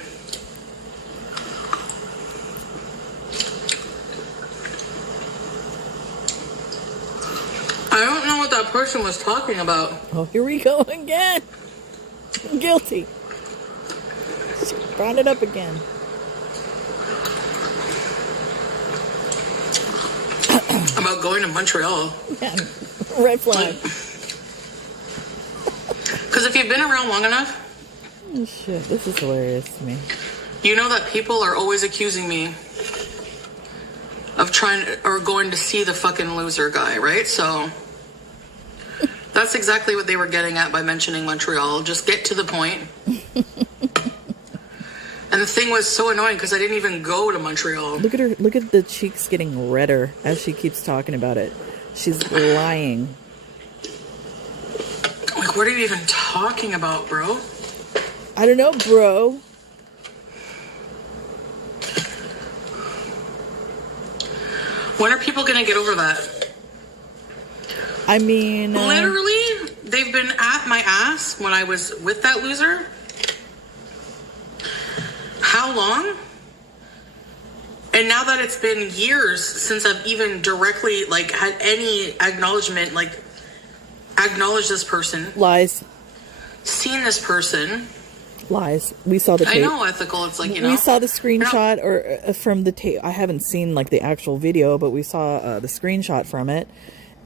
I don't know what that person was talking about. Oh, here we go again. I'm guilty. She brought it up again. About going to Montreal. Yeah, red flag. Because if you've been around long enough... Oh, shit, this is hilarious to me. You know that people are always accusing me of going to see the fucking loser guy, right? So that's exactly what they were getting at by mentioning Montreal. Just get to the point. And the thing was so annoying because I didn't even go to Montreal. Look at her. Look at the cheeks getting redder as she keeps talking about it. She's lying. Like, what are you even talking about, bro? I don't know, bro. When are people gonna get over that? I mean... Literally, they've been at my ass when I was with that loser. How long? And now that it's been years since I've even directly, like, had any acknowledgement, like, acknowledged this person. Lies. Seen this person. Lies. We saw the tape. I know, ethical. It's like, you know. We saw the screenshot or from the tape. I haven't seen, like, the actual video, but we saw the screenshot from it.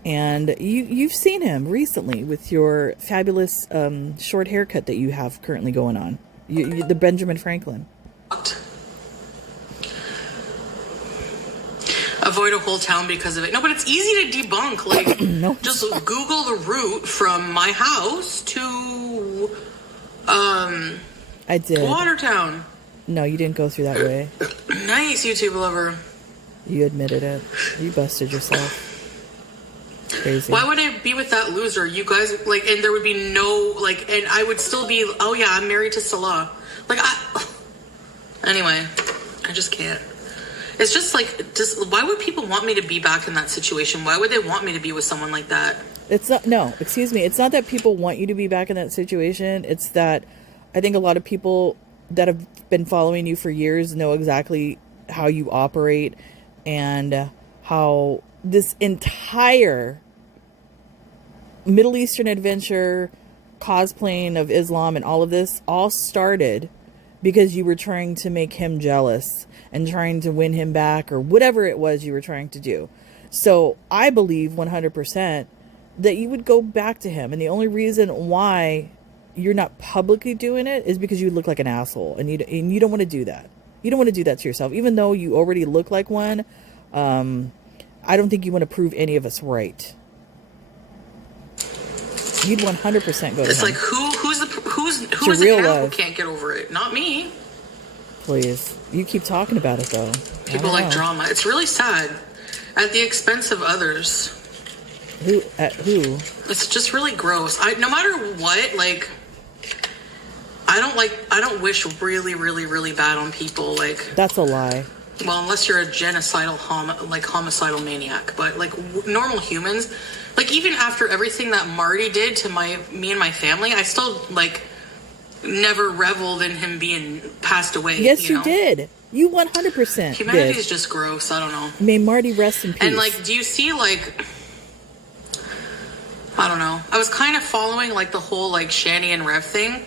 And you've seen him recently with your fabulous short haircut that you have currently going on. The Benjamin Franklin. Avoid a whole town because of it. No, but it's easy to debunk. Like, No. just Google the route from my house to I did. Watertown. No, you didn't go through that way. Nice, YouTube lover. You admitted it. You busted yourself. Crazy. Why would I be with that loser? You guys, like, and there would be no, like, and I would still be, oh yeah, I'm married to Salah. Like, anyway, I just can't. It's just like, why would people want me to be back in that situation? Why would they want me to be with someone like that? It's not, no, excuse me. It's not that people want you to be back in that situation. It's that I think a lot of people that have been following you for years know exactly how you operate and how this entire Middle Eastern adventure, cosplaying of Islam and all of this all started because you were trying to make him jealous and trying to win him back or whatever it was you were trying to do. So I believe 100% that you would go back to him. And the only reason why you're not publicly doing it is because you look like an asshole and you don't want to do that. You don't want to do that to yourself. Even though you already look like one, I don't think you want to prove any of us right. You'd 100% go to It's him. like, who's your is real it now love. who can't get over it? Not me. Please. You keep talking about it, though. People like drama. It's really sad. At the expense of others. Who? Who? It's just really gross. No matter what, like, I don't wish really, really, really bad on people. Like, That's a lie. well, unless you're a genocidal, homicidal maniac. But, like, normal humans, like, even after everything that Marty did to me and my family, I still, like, never reveled in him being passed away. Yes, you know? did. You 100% Humanity did. is just gross. I don't know. May Marty rest in peace. And, like, do you see, like, I don't know. I was kind of following, like, the whole, like, Shani and Rev thing.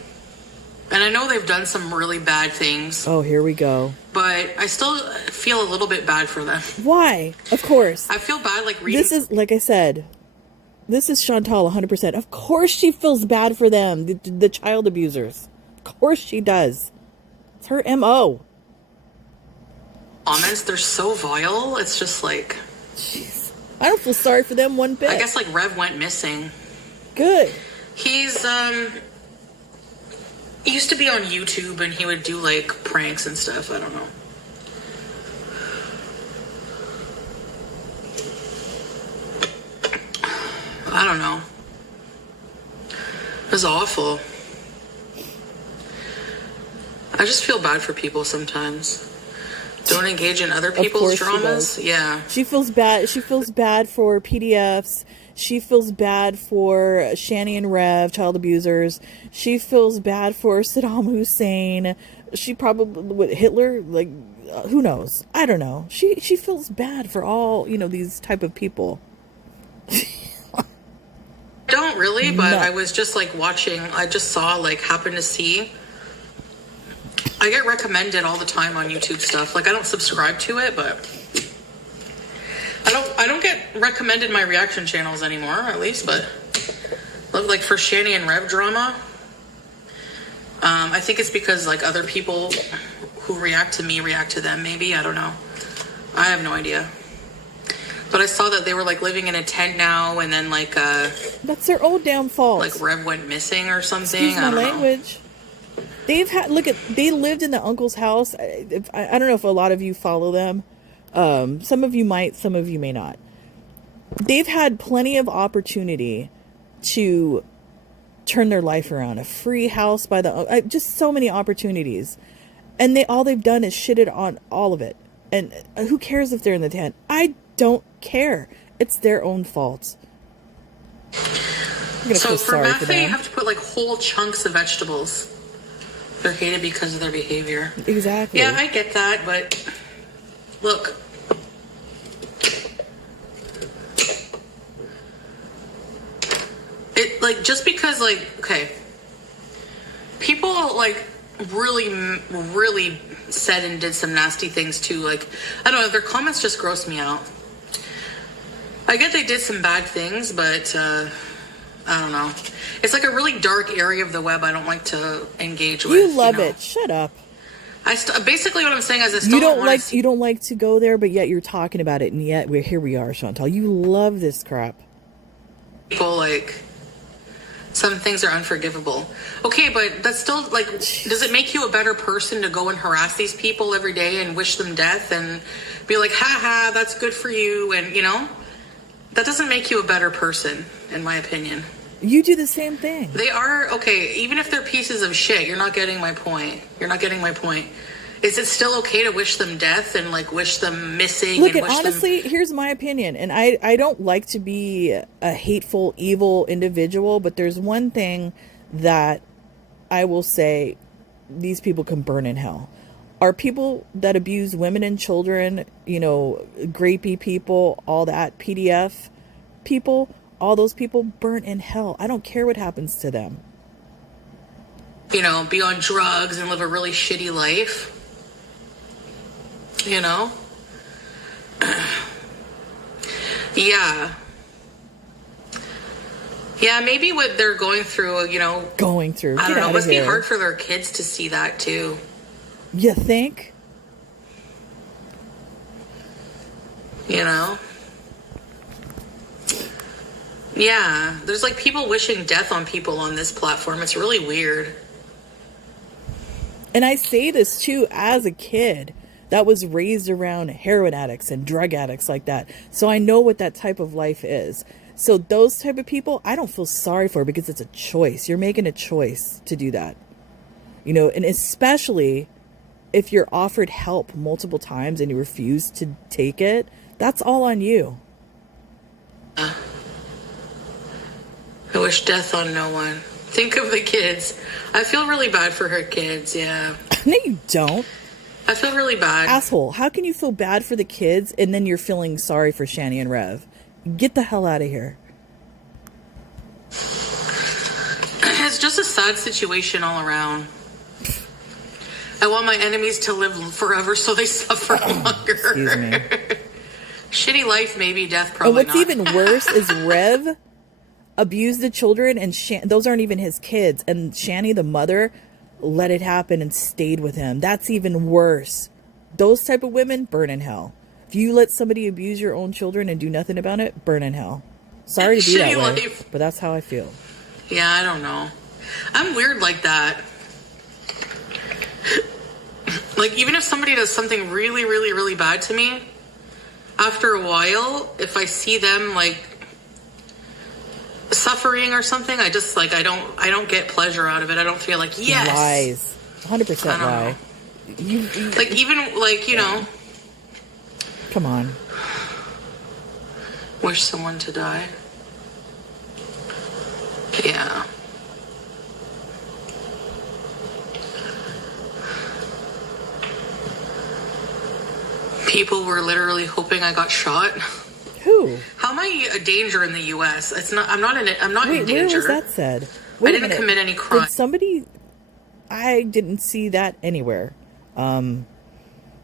And I know they've done some really bad things. Oh, here we go. But I still feel a little bit bad for them. Why? Of course. I feel bad, like, reading... This is, like I said, this is Chantal 100%. Of course she feels bad for them, the child abusers. Of course she does. It's her M.O. Comments, they're so vile. It's just like... Jeez. I don't feel sorry for them one bit. I guess, like, Rev went missing. Good. He's, he used to be on YouTube, and he would do, like, pranks and stuff. I don't know. I don't know. It was awful. I just feel bad for people sometimes. Don't engage in other people's dramas. Yeah. She feels bad. She feels bad for PDFs. She feels bad for Shani and Rev, child abusers. She feels bad for Saddam Hussein. She probably, what, Hitler? Like, who knows? I don't know. She feels bad for all, you know, these type of people. Don't really, but no. I was just like watching. I just saw, like, happen to see. I get recommended all the time on YouTube stuff. Like, I don't subscribe to it, but I don't get recommended my reaction channels anymore, at least. But like for Shani and Rev drama, I think it's because, like, other people who react to me react to them. Maybe, I don't know. I have no idea. But I saw that they were, like, living in a tent now, and then, like, that's their old damn fault. Like, Rev went missing or something. Excuse my language. They've had, they lived in the uncle's house. I don't know if a lot of you follow them. Some of you might, some of you may not. They've had plenty of opportunity to turn their life around. A free house by the, just so many opportunities. And all they've done is shitted on all of it. And who cares if they're in the tent? I don't care. It's their own fault. So for meth, you have to put, like, whole chunks of vegetables. They're hated because of their behavior. Exactly. Yeah, I get that, but look. It, like, just because, like, okay, people, like, really said and did some nasty things too. Like, I don't know, their comments just gross me out. I get they did some bad things, but I don't know. It's like a really dark area of the web I don't like to engage with. You love it. Shut up. Basically what I'm saying is I still you don't like to go there, but yet you're talking about it, and yet here we are, Chantal. You love this crap. People, like, some things are unforgivable. Okay, but that's still, like, does it make you a better person to go and harass these people every day and wish them death and be like, ha, that's good for you, and, you know? That doesn't make you a better person, in my opinion. You do the same thing. They are, okay, even if they're pieces of shit, you're not getting my point. You're not getting my point. Is it still okay to wish them death and, like, wish them missing? Look, and honestly, here's my opinion. And I don't like to be a hateful, evil individual, but there's one thing that I will say these people can burn in hell. Are people that abuse women and children, you know, grapey people, all that, PDF people, all those people burn in hell. I don't care what happens to them. You know, be on drugs and live a really shitty life. You know? Yeah. Yeah, maybe what they're going through, you know. I don't know. It must be hard for their kids to see that, too. You think? You know? Yeah. There's, like, people wishing death on people on this platform. It's really weird. And I say this, too, as a kid that was raised around heroin addicts and drug addicts like that. So I know what that type of life is. So those type of people, I don't feel sorry for because it's a choice. You're making a choice to do that. You know, and especially if you're offered help multiple times and you refuse to take it, that's all on you. I wish death on no one. Think of the kids. I feel really bad for her kids, yeah. No, you don't. I feel really bad. Asshole, how can you feel bad for the kids and then you're feeling sorry for Shani and Rev? Get the hell out of here. It's just a sad situation all around. I want my enemies to live forever so they suffer longer. Excuse me. Shitty life, maybe. Death, And probably what's not. even worse is Rev abused the children, and those aren't even his kids. And Shani, the mother, let it happen and stayed with him. That's even worse. Those type of women burn in hell. If you let somebody abuse your own children and do nothing about it, burn in hell. Sorry to be that way, life. but that's how I feel. Yeah, I don't know. I'm weird like that. Like, even if somebody does something really, really, really bad to me, after a while, if I see them, like, suffering or something, I just, like, I don't get pleasure out of it. I don't feel like, yes. Lies. 100% lie. You, like, even, like, you know. Come on. Wish someone to die. Yeah. People were literally hoping I got shot. Who? How am I a danger in the U.S.? It's not. I'm not in it. I'm not in danger. Where was that said? I didn't commit any crime. Did somebody? I didn't see that anywhere.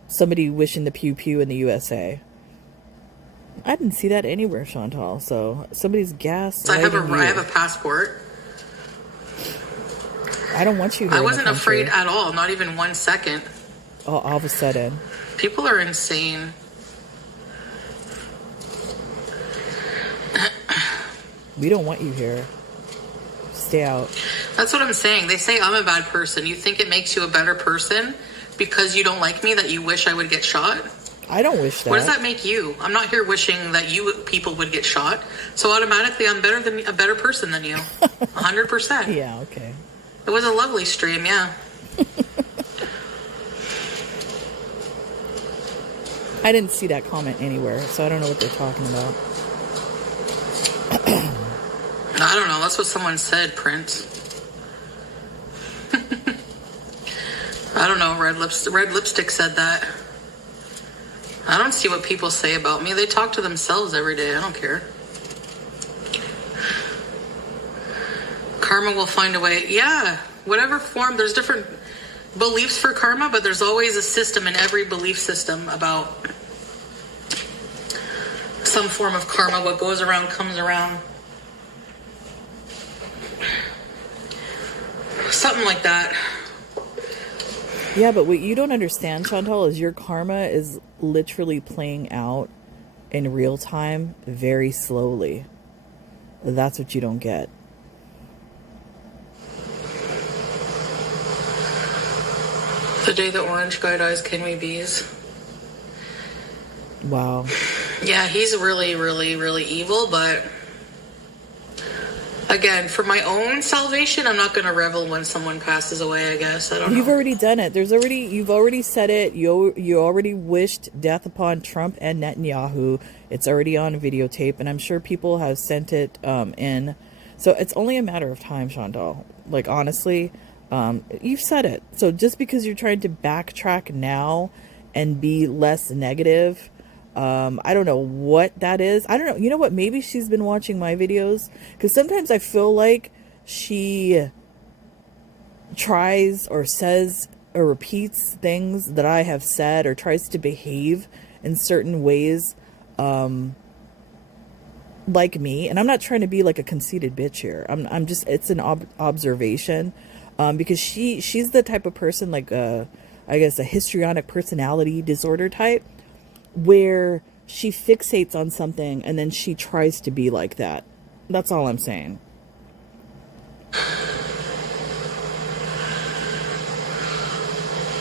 Somebody wishing the pew pew in the USA. I didn't see that anywhere, Chantal. So somebody's gas. So I have a passport. I don't want you here. I wasn't afraid at all. Not even 1 second. All of a sudden. People are insane. We don't want you here. Stay out. That's what I'm saying. They say I'm a bad person. You think it makes you a better person because you don't like me, that you wish I would get shot? I don't wish that. What does that make you? I'm not here wishing that you people would get shot. So automatically I'm a better person than you. 100%. Yeah, okay. It was a lovely stream, yeah. I didn't see that comment anywhere, so I don't know what they're talking about. I don't know. That's what someone said, Prince. I don't know. Red lipstick said that. I don't see what people say about me. They talk to themselves every day. I don't care. Karma will find a way. Yeah, whatever form. There's different beliefs for karma, but there's always a system in every belief system about some form of karma. What goes around comes around. Something like that. Yeah, but what you don't understand, Chantal, is your karma is literally playing out in real time very slowly. That's what you don't get. The day the orange guy dies, can we bees? Wow. Yeah, he's really, really, really evil, but again, for my own salvation, I'm not going to revel when someone passes away, I guess. I don't know. You've already done it. You've already said it. You already wished death upon Trump and Netanyahu. It's already on videotape, and I'm sure people have sent it in. So it's only a matter of time, Chantal. Like, honestly, you've said it. So just because you're trying to backtrack now and be less negative, I don't know what that is. I don't know. You know what? Maybe she's been watching my videos, because sometimes I feel like she tries or says or repeats things that I have said, or tries to behave in certain ways like me. And I'm not trying to be like a conceited bitch here. I'm just, it's an observation, because she's the type of person, like I guess a histrionic personality disorder type, where she fixates on something and then she tries to be like that. That's all I'm saying.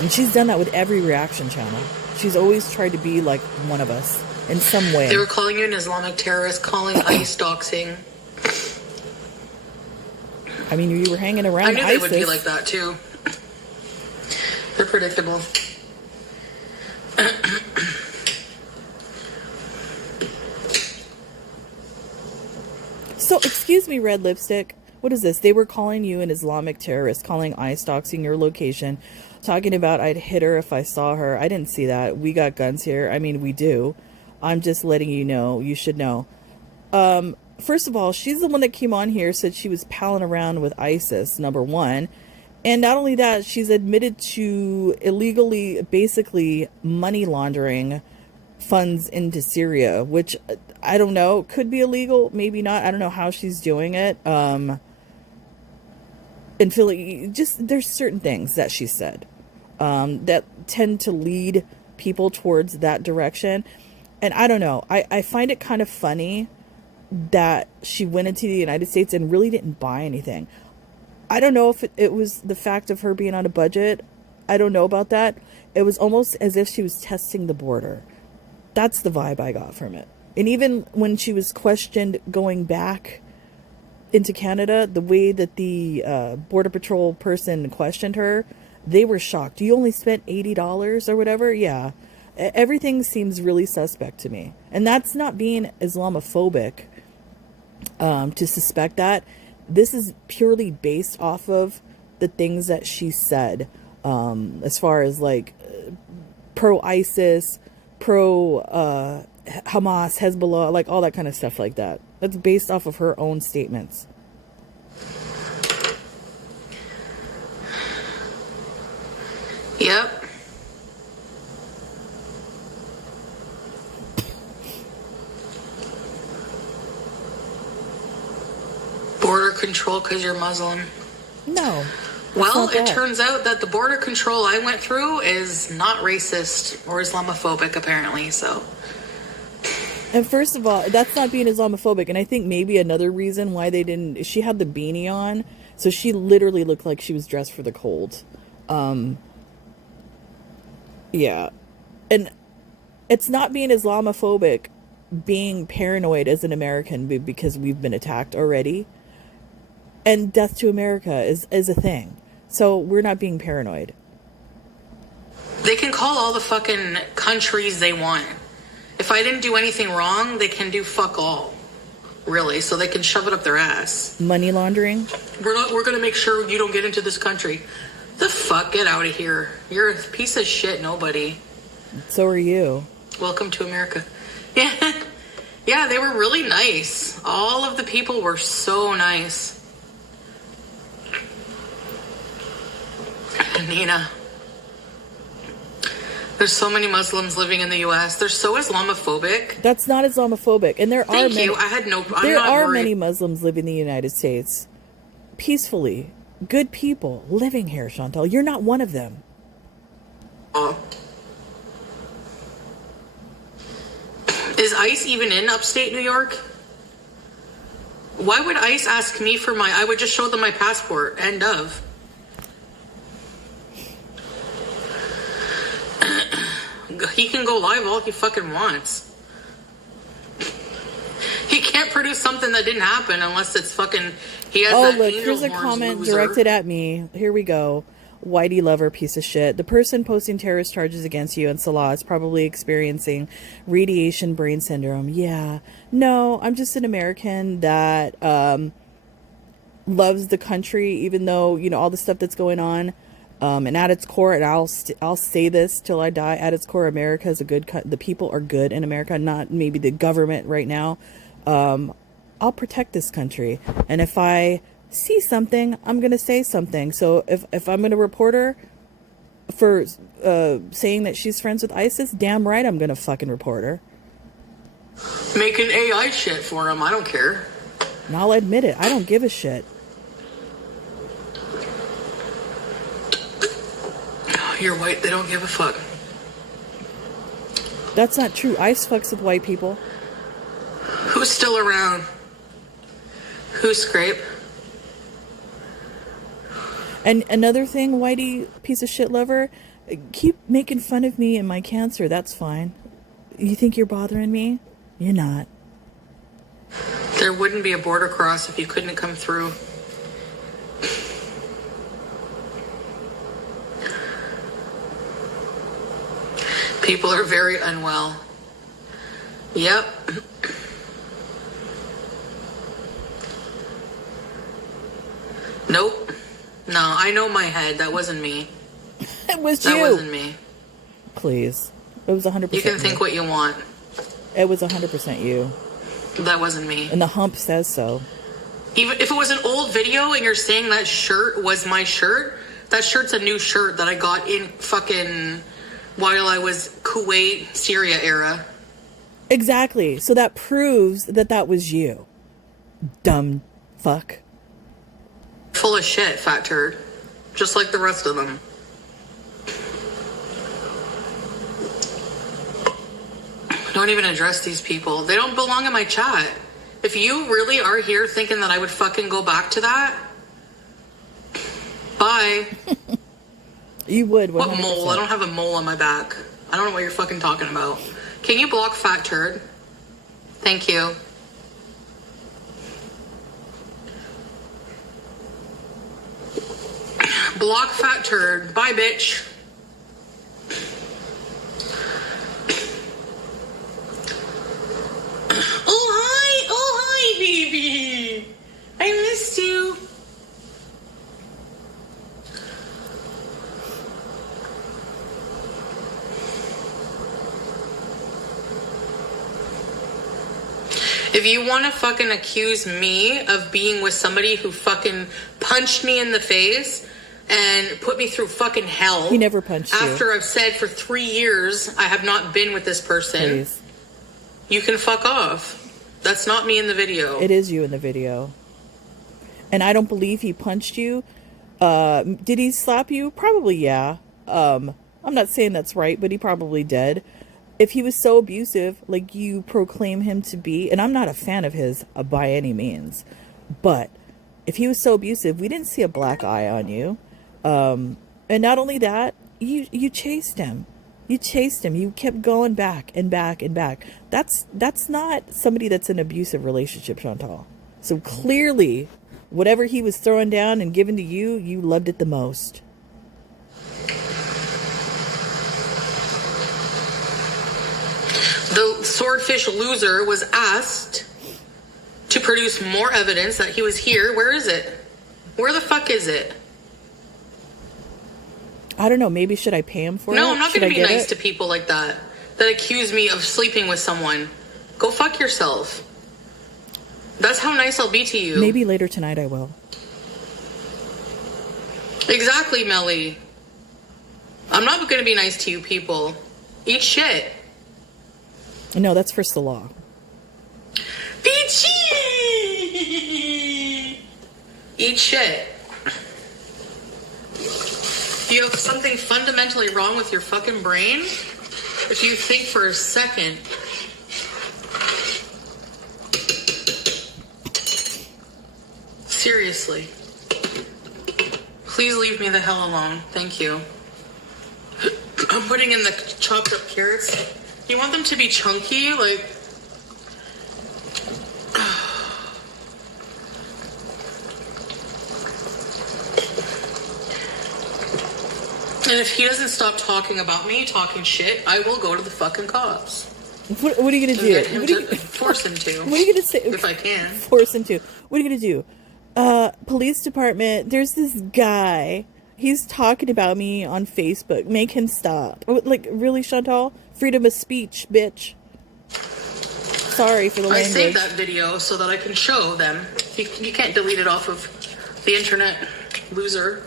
And she's done that with every reaction channel. She's always tried to be like one of us in some way. They were calling you an Islamic terrorist, calling ICE doxing. I mean, you were hanging around ISIS. I knew ISIS. they would be like that too. They're predictable. So, excuse me, red lipstick. What is this? They were calling you an Islamic terrorist, calling ICE doxing your location, talking about I'd hit her if I saw her. I didn't see that. We got guns here. I mean, we do. I'm just letting you know. You should know. First of all, she's the one that came on here, said she was palling around with ISIS, number one. And not only that, she's admitted to illegally, basically, money laundering funds into Syria, which I don't know, could be illegal, maybe not. I don't know how she's doing it. And Philly, just there's certain things that she said that tend to lead people towards that direction. And I don't know. I find it kind of funny that she went into the United States and really didn't buy anything. I don't know if it was the fact of her being on a budget. I don't know about that. It was almost as if she was testing the border. That's the vibe I got from it. And even when she was questioned going back into Canada, the way that the Border Patrol person questioned her, they were shocked. You only spent $80 or whatever? Yeah. Everything seems really suspect to me. And that's not being Islamophobic to suspect that. This is purely based off of the things that she said, as far as like pro-ISIS, pro-Hamas, Hezbollah, like all that kind of stuff like that. That's based off of her own statements. Yep. Border control because you're Muslim. No. Well, it turns out that the border control I went through is not racist or Islamophobic, apparently, so. And first of all, that's not being Islamophobic. And I think maybe another reason why they didn't, she had the beanie on, so she literally looked like she was dressed for the cold. Yeah. And it's not being Islamophobic, being paranoid as an American because we've been attacked already. And death to America is a thing. So we're not being paranoid. They can call all the fucking countries they want. If I didn't do anything wrong, they can do fuck all. Really. So they can shove it up their ass. Money laundering? We're going to make sure you don't get into this country. The fuck? Get out of here. You're a piece of shit, nobody. So are you. Welcome to America. Yeah. Yeah, they were really nice. All of the people were so nice. Nina. There's so many Muslims living in the U.S. They're so Islamophobic. That's not Islamophobic. And there Thank are many, you. I had no... I'm there not are worried. many Muslims living in the United States. Peacefully. Good people living here, Chantal. You're not one of them. Oh. Is ICE even in upstate New York? Why would ICE ask me for my... I would just show them my passport. End of. He can go live all he fucking wants. He can't produce something that didn't happen unless it's fucking... He has that look, angel here's a horns comment loser. directed at me. Here we go. Whitey lover, piece of shit. The person posting terrorist charges against you in Salah is probably experiencing radiation brain syndrome. Yeah. No, I'm just an American that loves the country, even though, you know, all the stuff that's going on. And at its core, and I'll say this till I die, at its core, America is a good the people are good in America, not maybe the government right now. I'll protect this country. And if I see something, I'm going to say something. So if I'm going to report her for saying that she's friends with ISIS, damn right I'm going to fucking report her. Making AI shit for him. I don't care. And I'll admit it. I don't give a shit. You're white. They don't give a fuck. That's not true. ICE fucks with white people. Who's still around? Who's Scrape? And another thing, Whitey, piece of shit lover, keep making fun of me and my cancer. That's fine. You think you're bothering me? You're not. There wouldn't be a border cross if you couldn't come through. People are very unwell. Yep. Nope. No, I know my head. That wasn't me. It was That you. wasn't me. Please. It was 100% You can think what you want. It was 100% you. That wasn't me. And the hump says so. Even if it was an old video and you're saying that shirt was my shirt, That shirt's a new shirt that I got in fucking while I was Kuwait, Syria era. Exactly. So that proves that that was you. Dumb fuck. Full of shit, fat turd. Just like the rest of them. Don't even address these people. They don't belong in my chat. If you really are here thinking that I would fucking go back to that, bye. You would. 100%. What mole? I don't have a mole on my back. I don't know what you're fucking talking about. Can you block fat turd? Thank you. Block fat turd. Bye, bitch. Oh, hi, baby. I missed you. If you want to fucking accuse me of being with somebody who fucking punched me in the face and put me through fucking hell. He never punched you. After I've said for 3 years I have not been with this person. Please. You can fuck off. That's not me in the video. It is you in the video. And I don't believe he punched you. Did he slap you? Probably, yeah. I'm not saying that's right, but he probably did. If he was so abusive, like you proclaim him to be, and I'm not a fan of his by any means, but if he was so abusive, we didn't see a black eye on you. And not only that, you chased him. You chased him. You kept going back and back and back. That's not somebody that's in an abusive relationship, Chantal. So clearly, whatever he was throwing down and giving to you, you loved it the most. The swordfish loser was asked to produce more evidence that he was here. Where is it? Where the fuck is it? I don't know. Maybe should I pay him for it? No, I'm not going to be nice it? to people like that accuse me of sleeping with someone. Go fuck yourself. That's how nice I'll be to you. Maybe later tonight I will. Exactly, Melly. I'm not going to be nice to you people. Eat shit. No, that's first the law. Peachy! Eat shit. You have something fundamentally wrong with your fucking brain? If you think for a second. Seriously. Please leave me the hell alone. Thank you. I'm putting in the chopped up carrots. You want them to be chunky? Like... And if he doesn't stop talking about me, talking shit, I will go to the fucking cops. What are you going to do? Force him to. What are you going to say? If I can. Force him to. What are you going to do? Police department, there's this guy. He's talking about me on Facebook. Make him stop. Like, really, Chantal? Freedom of speech, bitch. Sorry for the language. I saved that video so that I can show them. You can't delete it off of the internet, loser.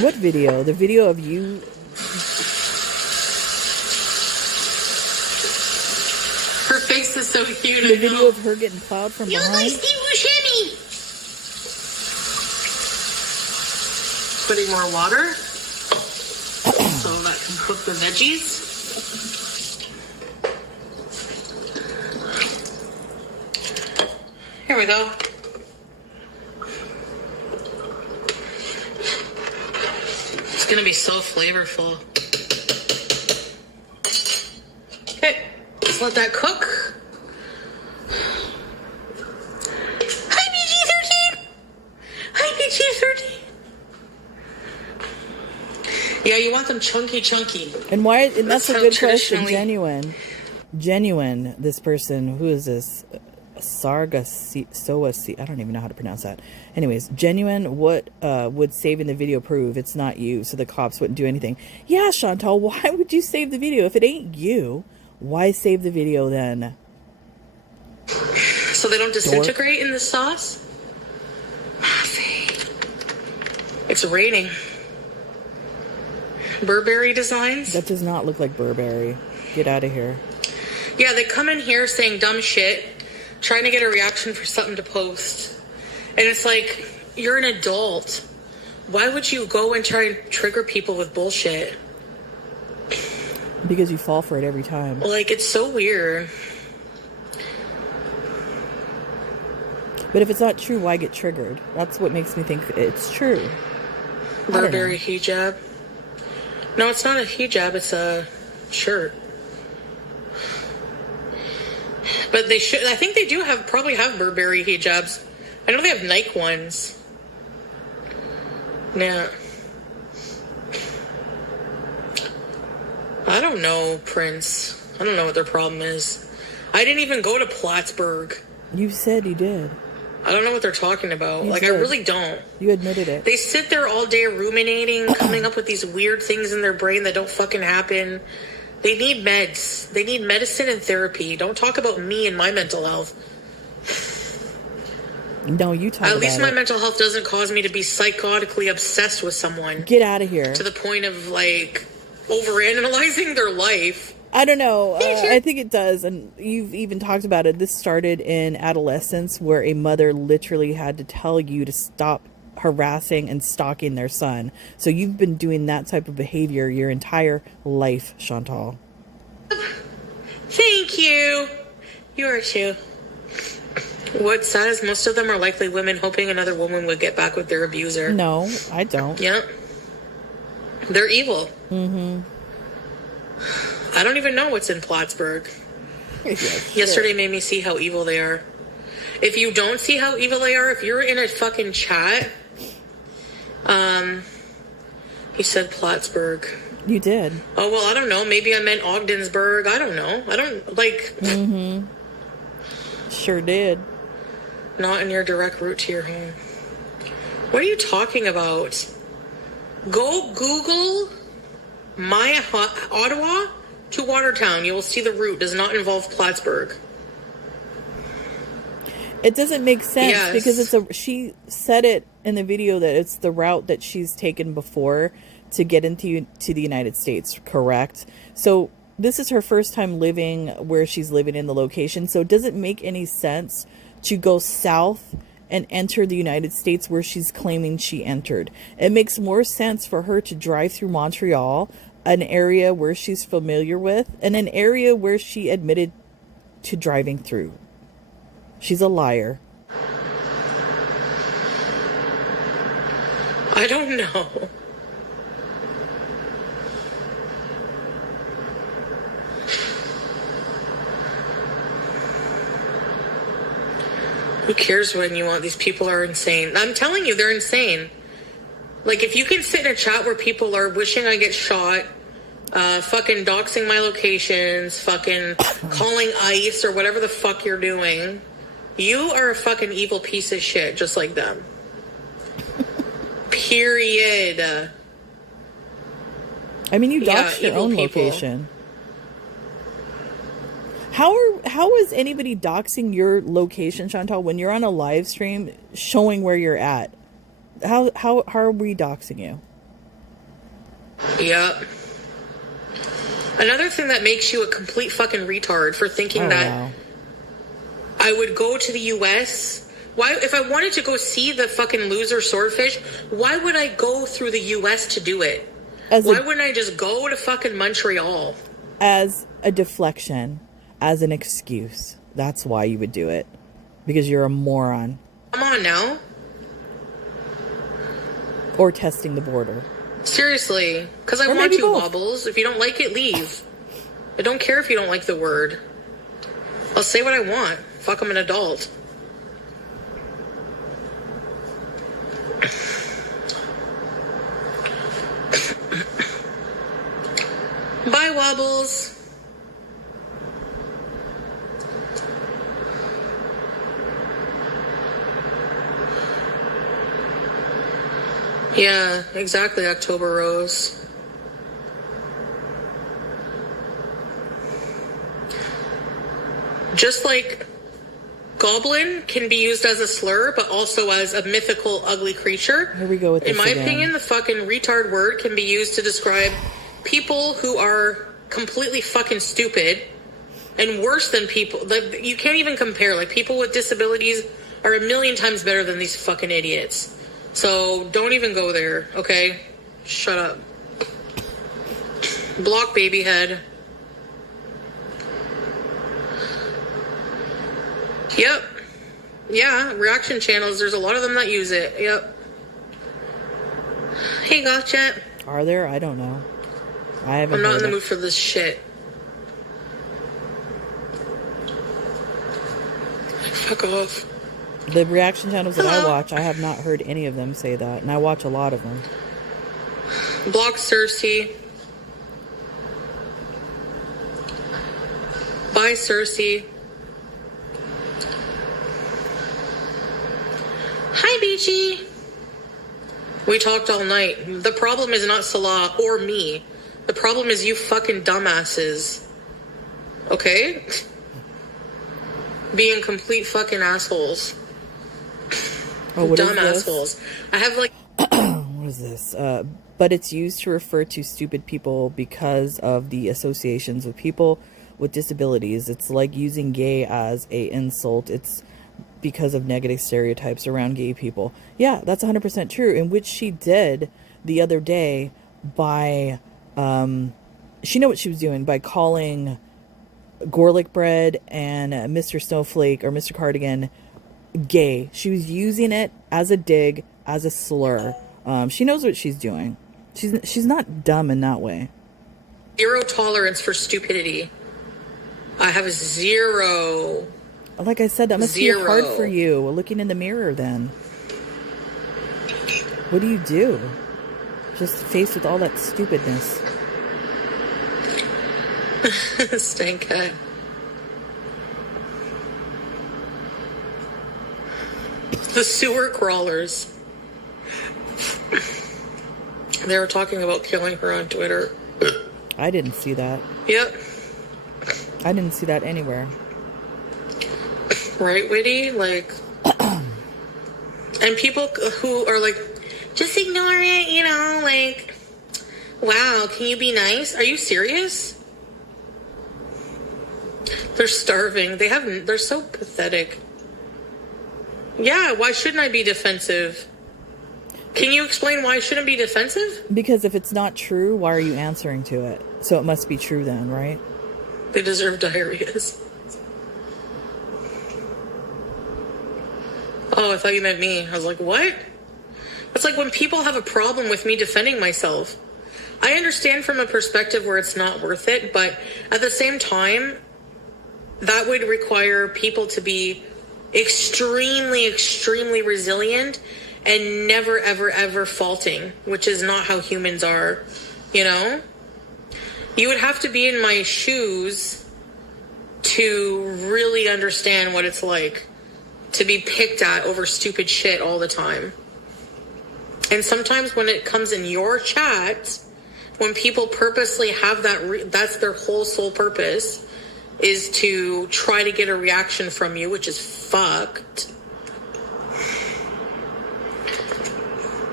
What video? The video of you? Her face is so cute. The video of her getting plowed from behind? Putting more water so that can cook the veggies. Here we go. It's gonna be so flavorful. Okay, let's let that cook. Hi, PG-13. Hi, PG-13. Yeah, you want them chunky. And why? And that's a good question. traditionally- Genuine. This person. Who is this? Sarga Soa. I don't even know how to pronounce that. Anyways, genuine. What would saving the video prove? It's not you, so the cops wouldn't do anything. Yeah, Chantal. Why would you save the video if it ain't you? Why save the video then? So they don't disintegrate in the sauce. It's raining. Burberry designs? That does not look like Burberry. Get out of here. Yeah, they come in here saying dumb shit, trying to get a reaction for something to post. And it's like, you're an adult. Why would you go and try and trigger people with bullshit? Because you fall for it every time. Like, it's so weird. But if it's not true, why get triggered? That's what makes me think it's true. Burberry hijab. No, it's not a hijab, it's a shirt. But they should, I think they do probably have Burberry hijabs. I know they have Nike ones. Yeah. I don't know, Prince. I don't know what their problem is. I didn't even go to Plattsburgh. You said you did. I don't know what they're talking about. You like, did. I really don't. You admitted it. They sit there all day ruminating, coming up with these weird things in their brain that don't fucking happen. They need meds. They need medicine and therapy. Don't talk about me and my mental health. No, you talk about it. At least my mental health doesn't cause me to be psychotically obsessed with someone. Get out of here. To the point of, like, overanalyzing their life. I don't know. I think it does. And you've even talked about it. This started in adolescence where a mother literally had to tell you to stop harassing and stalking their son. So you've been doing that type of behavior your entire life, Chantal. Thank you. You are too. What's sad is most of them are likely women hoping another woman would get back with their abuser. No, I don't. Yeah. They're evil. Mm-hmm. I don't even know what's in Plattsburgh. Yesterday made me see how evil they are. If you don't see how evil they are, if you're in a fucking chat, he said Plattsburgh. You did. Oh, well, I don't know. Maybe I meant Ogdensburg. I don't know. I don't, like... Mm-hmm. Sure did. Not in your direct route to your home. What are you talking about? Go Google my Ottawa to Watertown. You will see the route does not involve Plattsburgh. It doesn't make sense because she said it in the video that it's the route that she's taken before to get into the United States, correct? So this is her first time living where she's living in the location. So it doesn't make any sense to go south and enter the United States where she's claiming she entered. It makes more sense for her to drive through Montreal, an area where she's familiar with, and an area where she admitted to driving through. She's a liar. I don't know. Who cares when you want? These people are insane. I'm telling you, they're insane. Like, if you can sit in a chat where people are wishing I get shot, fucking doxing my locations, fucking calling ICE or whatever the fuck you're doing, you are a fucking evil piece of shit, just like them. Period. I mean, you doxed your own location. How is anybody doxing your location, Chantal, when you're on a live stream showing where you're at? How are we doxing you? Yeah. Another thing that makes you a complete fucking retard for thinking that I would go to the US. Why, if I wanted to go see the fucking loser swordfish, why would I go through the US to do it? Why wouldn't I just go to fucking Montreal? As a deflection, as an excuse. That's why you would do it. Because you're a moron. Come on now. Or testing the border. Seriously. Because I want to, Wobbles. If you don't like it, leave. I don't care if you don't like the word. I'll say what I want. Fuck, I'm an adult. Bye, Wobbles. Yeah, exactly, October Rose. Just like goblin can be used as a slur, but also as a mythical, ugly creature. Here we go with this In my again. opinion, the fucking retard word can be used to describe people who are completely fucking stupid and worse than people. Like, you can't even compare. Like, people with disabilities are a million times better than these fucking idiots. So don't even go there, okay? Shut up. Block baby head. Yep. Yeah, reaction channels. There's a lot of them that use it. Yep. Hey, gotcha. Are there? I don't know. I haven't. I'm not heard in the it. mood for this shit. Fuck off. The reaction channels that I Hello? watch, I have not heard any of them say that, and I watch a lot of them. Block Cersei. Bye, Cersei. Hi, Beachy. We talked all night. The problem is not Salah or me. The problem is you fucking dumbasses. Okay? Being complete fucking assholes. Oh, what is Dumb this? assholes. I have like... What is this? But it's used to refer to stupid people because of the associations with people with disabilities. It's like using gay as a insult. It's because of negative stereotypes around gay people. Yeah, that's 100% true. In which she did the other day by, she knew what she was doing by calling garlic bread and Mr. Snowflake or Mr. Cardigan gay. She was using it as a dig, as a slur. She knows what she's doing. She's not dumb in that way. Zero tolerance for stupidity. I have zero. Like I said, that must be hard for you, looking in the mirror then. What do you do? Just faced with all that stupidness. Stank cat. The sewer crawlers. They were talking about killing her on Twitter. I didn't see that. Yep. I didn't see that anywhere. Right, Witty? Like... and people who are like, just ignore it, you know, like... Wow, can you be nice? Are you serious? They're starving. They're so pathetic. Yeah, why shouldn't I be defensive? Can you explain why I shouldn't be defensive? Because if it's not true, why are you answering to it? So it must be true then, right? They deserve diarrheas. Oh, I thought you meant me. I was like, what? It's like when people have a problem with me defending myself. I understand from a perspective where it's not worth it, but at the same time, that would require people to be extremely, extremely resilient and never, ever, ever faulting, which is not how humans are, you know? You would have to be in my shoes to really understand what it's like to be picked at over stupid shit all the time. And sometimes when it comes in your chat, when people purposely have that, that's their whole sole purpose, is to try to get a reaction from you, which is fucked.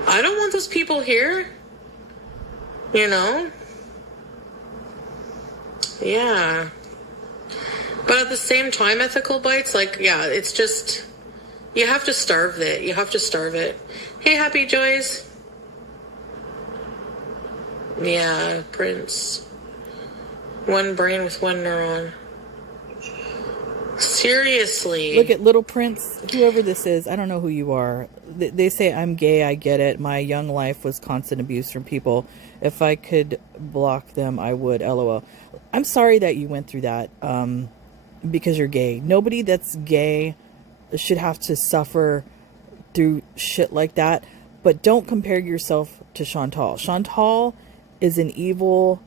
I don't want those people here. You know? Yeah. But at the same time, ethical bites, like, yeah, it's just, you have to starve it. You have to starve it. Hey, Happy Joys. Yeah, Prince. One brain with one neuron. Seriously. Look at Little Prince, whoever this is. I don't know who you are. They say I'm gay. I get it. My young life was constant abuse from people. If I could block them, I would. LOL. I'm sorry that you went through that because you're gay. Nobody that's gay should have to suffer through shit like that. But don't compare yourself to Chantal. Chantal is an evil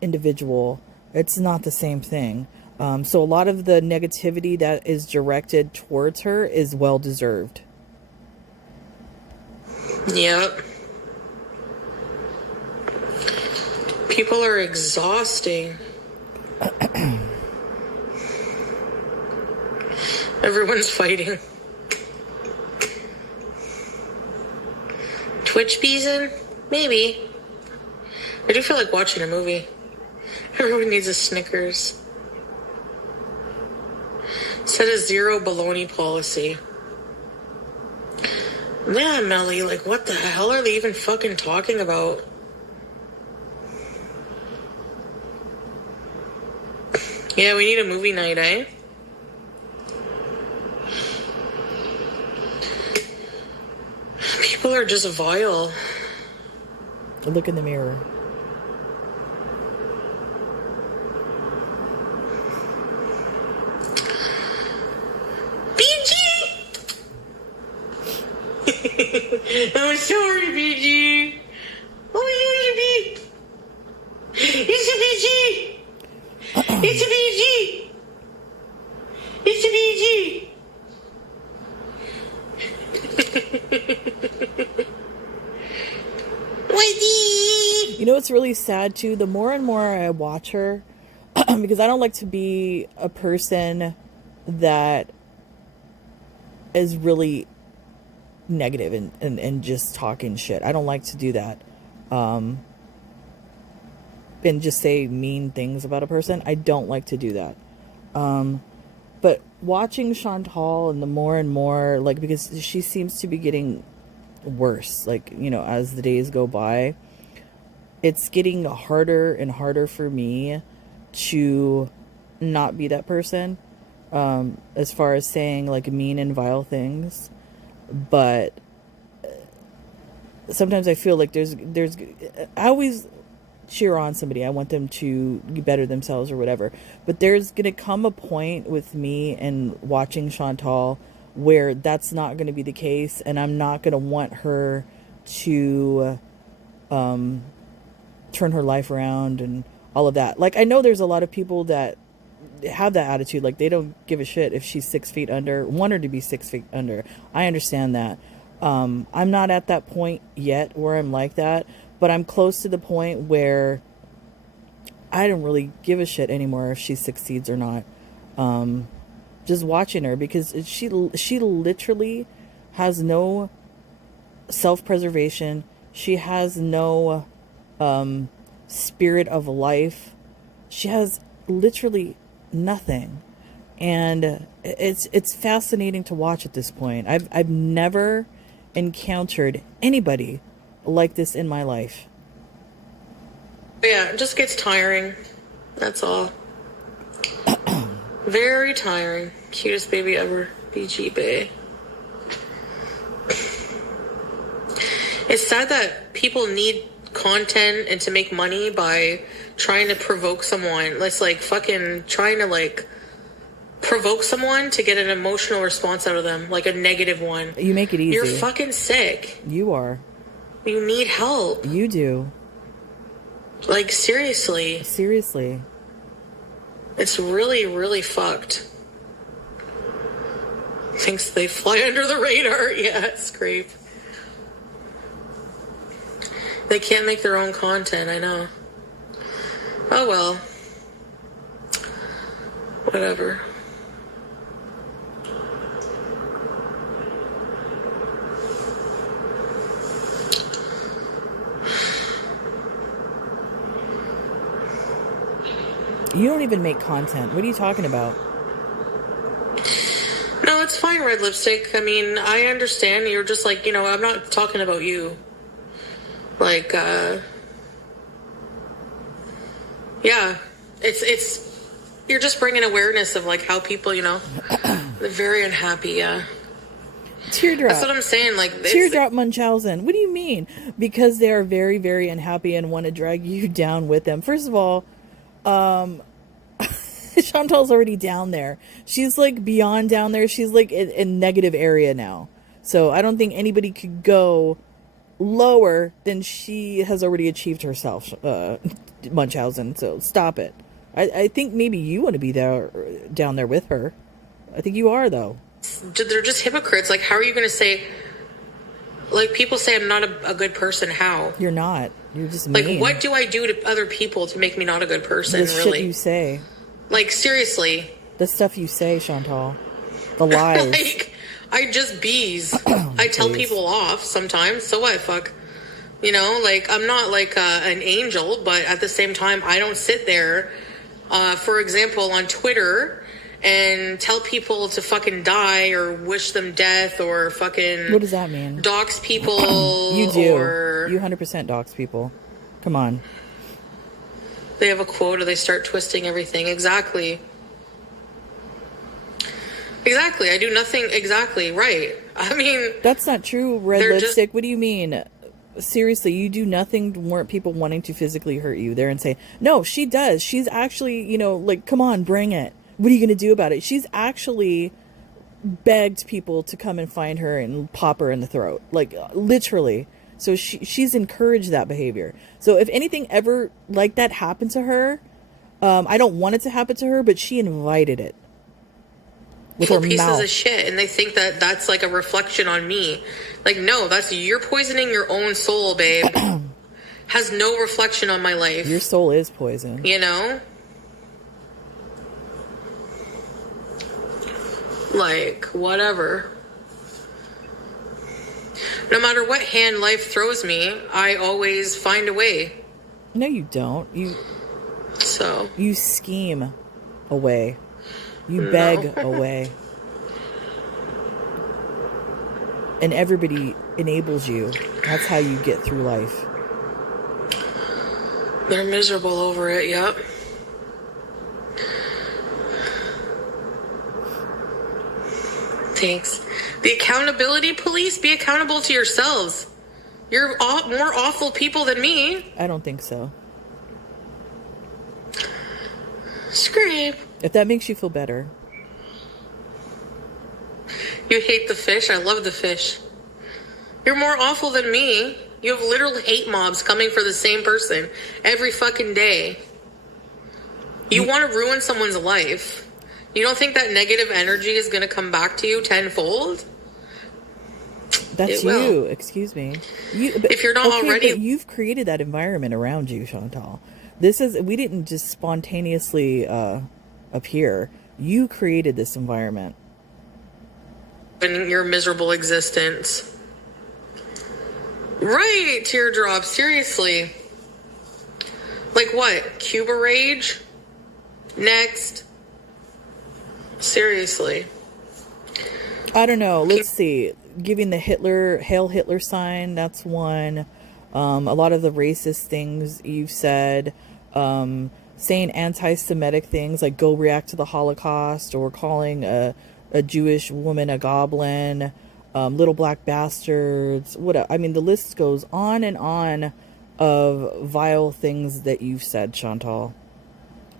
individual. It's not the same thing. So a lot of the negativity that is directed towards her is well deserved. Yep. People are exhausting. Everyone's fighting. Twitch Beeson? Maybe. I do feel like watching a movie. Everyone needs a Snickers. Set a zero baloney policy. Yeah, Melly, like, what the hell are they even fucking talking about? Yeah, we need a movie night, eh? People are just vile. Look in the mirror. I'm sorry, BG. Oh, you It's a BG. It's a BG. It's a BG. Whitey. You know what's really sad too? The more and more I watch her, because I don't like to be a person that is really negative and just talking shit. I don't like to do that. And just say mean things about a person. I don't like to do that. But watching Chantal and the more and more, like, because she seems to be getting worse, like, you know, as the days go by, it's getting harder and harder for me to not be that person, as far as saying like mean and vile things. But sometimes I feel like there's I always cheer on somebody. I want them to better themselves or whatever. But there's going to come a point with me and watching Chantal where that's not going to be the case, and I'm not going to want her to turn her life around and all of that. Like, I know there's a lot of people that have that attitude, like they don't give a shit if she's 6 feet under, want her to be 6 feet under. I understand that. I'm not at that point yet where I'm like that, but I'm close to the point where I don't really give a shit anymore if she succeeds or not. Just watching her, because she literally has no self-preservation. She has no spirit of life. She has literally nothing, and it's fascinating to watch at this point. I've never encountered anybody like this in my life. Yeah, it just gets tiring. That's all. Very tiring. Cutest baby ever. BG Bay. It's sad that people need content and to make money by trying to provoke someone. It's like fucking trying to like provoke someone to get an emotional response out of them, like a negative one. You make it easy. You're fucking sick. You are. You need help. You do. Like, seriously. Seriously. It's really, really fucked. Thinks they fly under the radar. Yeah, scrape. They can't make their own content, I know. Oh well. Whatever. You don't even make content. What are you talking about? No, it's fine, Red Lipstick. I mean, I understand. You're just like, you know, I'm not talking about you. Like, yeah, it's, you're just bringing awareness of like how people, you know, they're very unhappy. Yeah. Teardrop. That's what I'm saying. Like, Teardrop Munchausen. What do you mean? Because they are very, very unhappy and want to drag you down with them. First of all, Chantal's already down there. She's like beyond down there. She's like in negative area now. So I don't think anybody could go lower than she has already achieved herself, Munchausen. So stop it. I think maybe you want to be there, down there with her. I think you are, though. They're just hypocrites. Like, how are you going to say, like, people say I'm not a good person. How? You're not. You're just mean. Like, what do I do to other people to make me not a good person, the really? Shit you say. Like, seriously. The stuff you say, Chantal. The lies. Like, I just bees. I tell people off sometimes. So what? Fuck. You know, like, I'm not like an angel, but at the same time, I don't sit there, for example, on Twitter and tell people to fucking die or wish them death or fucking... What does that mean? Dox people. You do. Or You 100% dox people. Come on. they have a quote or they start twisting everything. Exactly. Exactly. I do nothing exactly right. I mean... That's not true, red they're lipstick. What do you mean? Seriously, you do nothing to warrant people wanting to physically hurt you there and say, no, she does. She's actually, you know, like, come on, bring it. What are you going to do about it? She's actually begged people to come and find her and pop her in the throat. Like, literally. So she's encouraged that behavior. So if anything ever like that happened to her, I don't want it to happen to her, but she invited it. With her pieces mouth. of shit, and they think that that's like a reflection on me. Like, no, that's you're poisoning your own soul, babe. Has no reflection on my life. Your soul is poison. You know? Like, whatever. No matter what hand life throws me, I always find a way. No, you don't. You scheme away. You beg away. And everybody enables you. That's how you get through life. They're miserable over it, yep. Thanks. The accountability police, be accountable to yourselves. You're more awful people than me. I don't think so. Scream. If that makes you feel better. You hate the fish? I love the fish. You're more awful than me. You have literal hate mobs coming for the same person every fucking day. You want to ruin someone's life. You don't think that negative energy is going to come back to you tenfold? That's you. Excuse me. If you're not already... But you've created that environment around you, Chantal. We didn't just spontaneously appear. You created this environment. In your miserable existence. Right, teardrop, seriously. Like what? Cuba rage? Next. Seriously. I don't know. Let's see. Giving the Hail Hitler sign, that's one. A lot of the racist things you've said. Saying anti-Semitic things like go react to the Holocaust, or calling a Jewish woman a goblin, little black bastards. I mean, the list goes on and on of vile things that you've said, Chantal.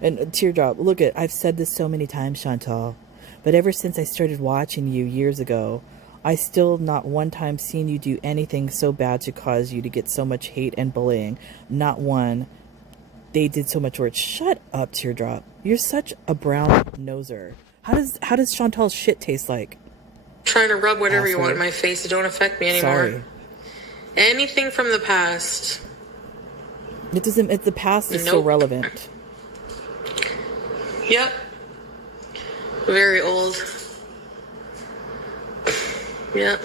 And teardrop, look I've said this so many times, Chantal, but ever since I started watching you years ago, I still not one time seen you do anything so bad to cause you to get so much hate and bullying. Not one. They did so much work. Shut up, teardrop. You're such a brown noser. How does Chantal's shit taste like? Trying to rub whatever you want in my face. It don't affect me anymore. Sorry. Anything from the past. It doesn't. The past is still relevant. Yep. Very old. Yep.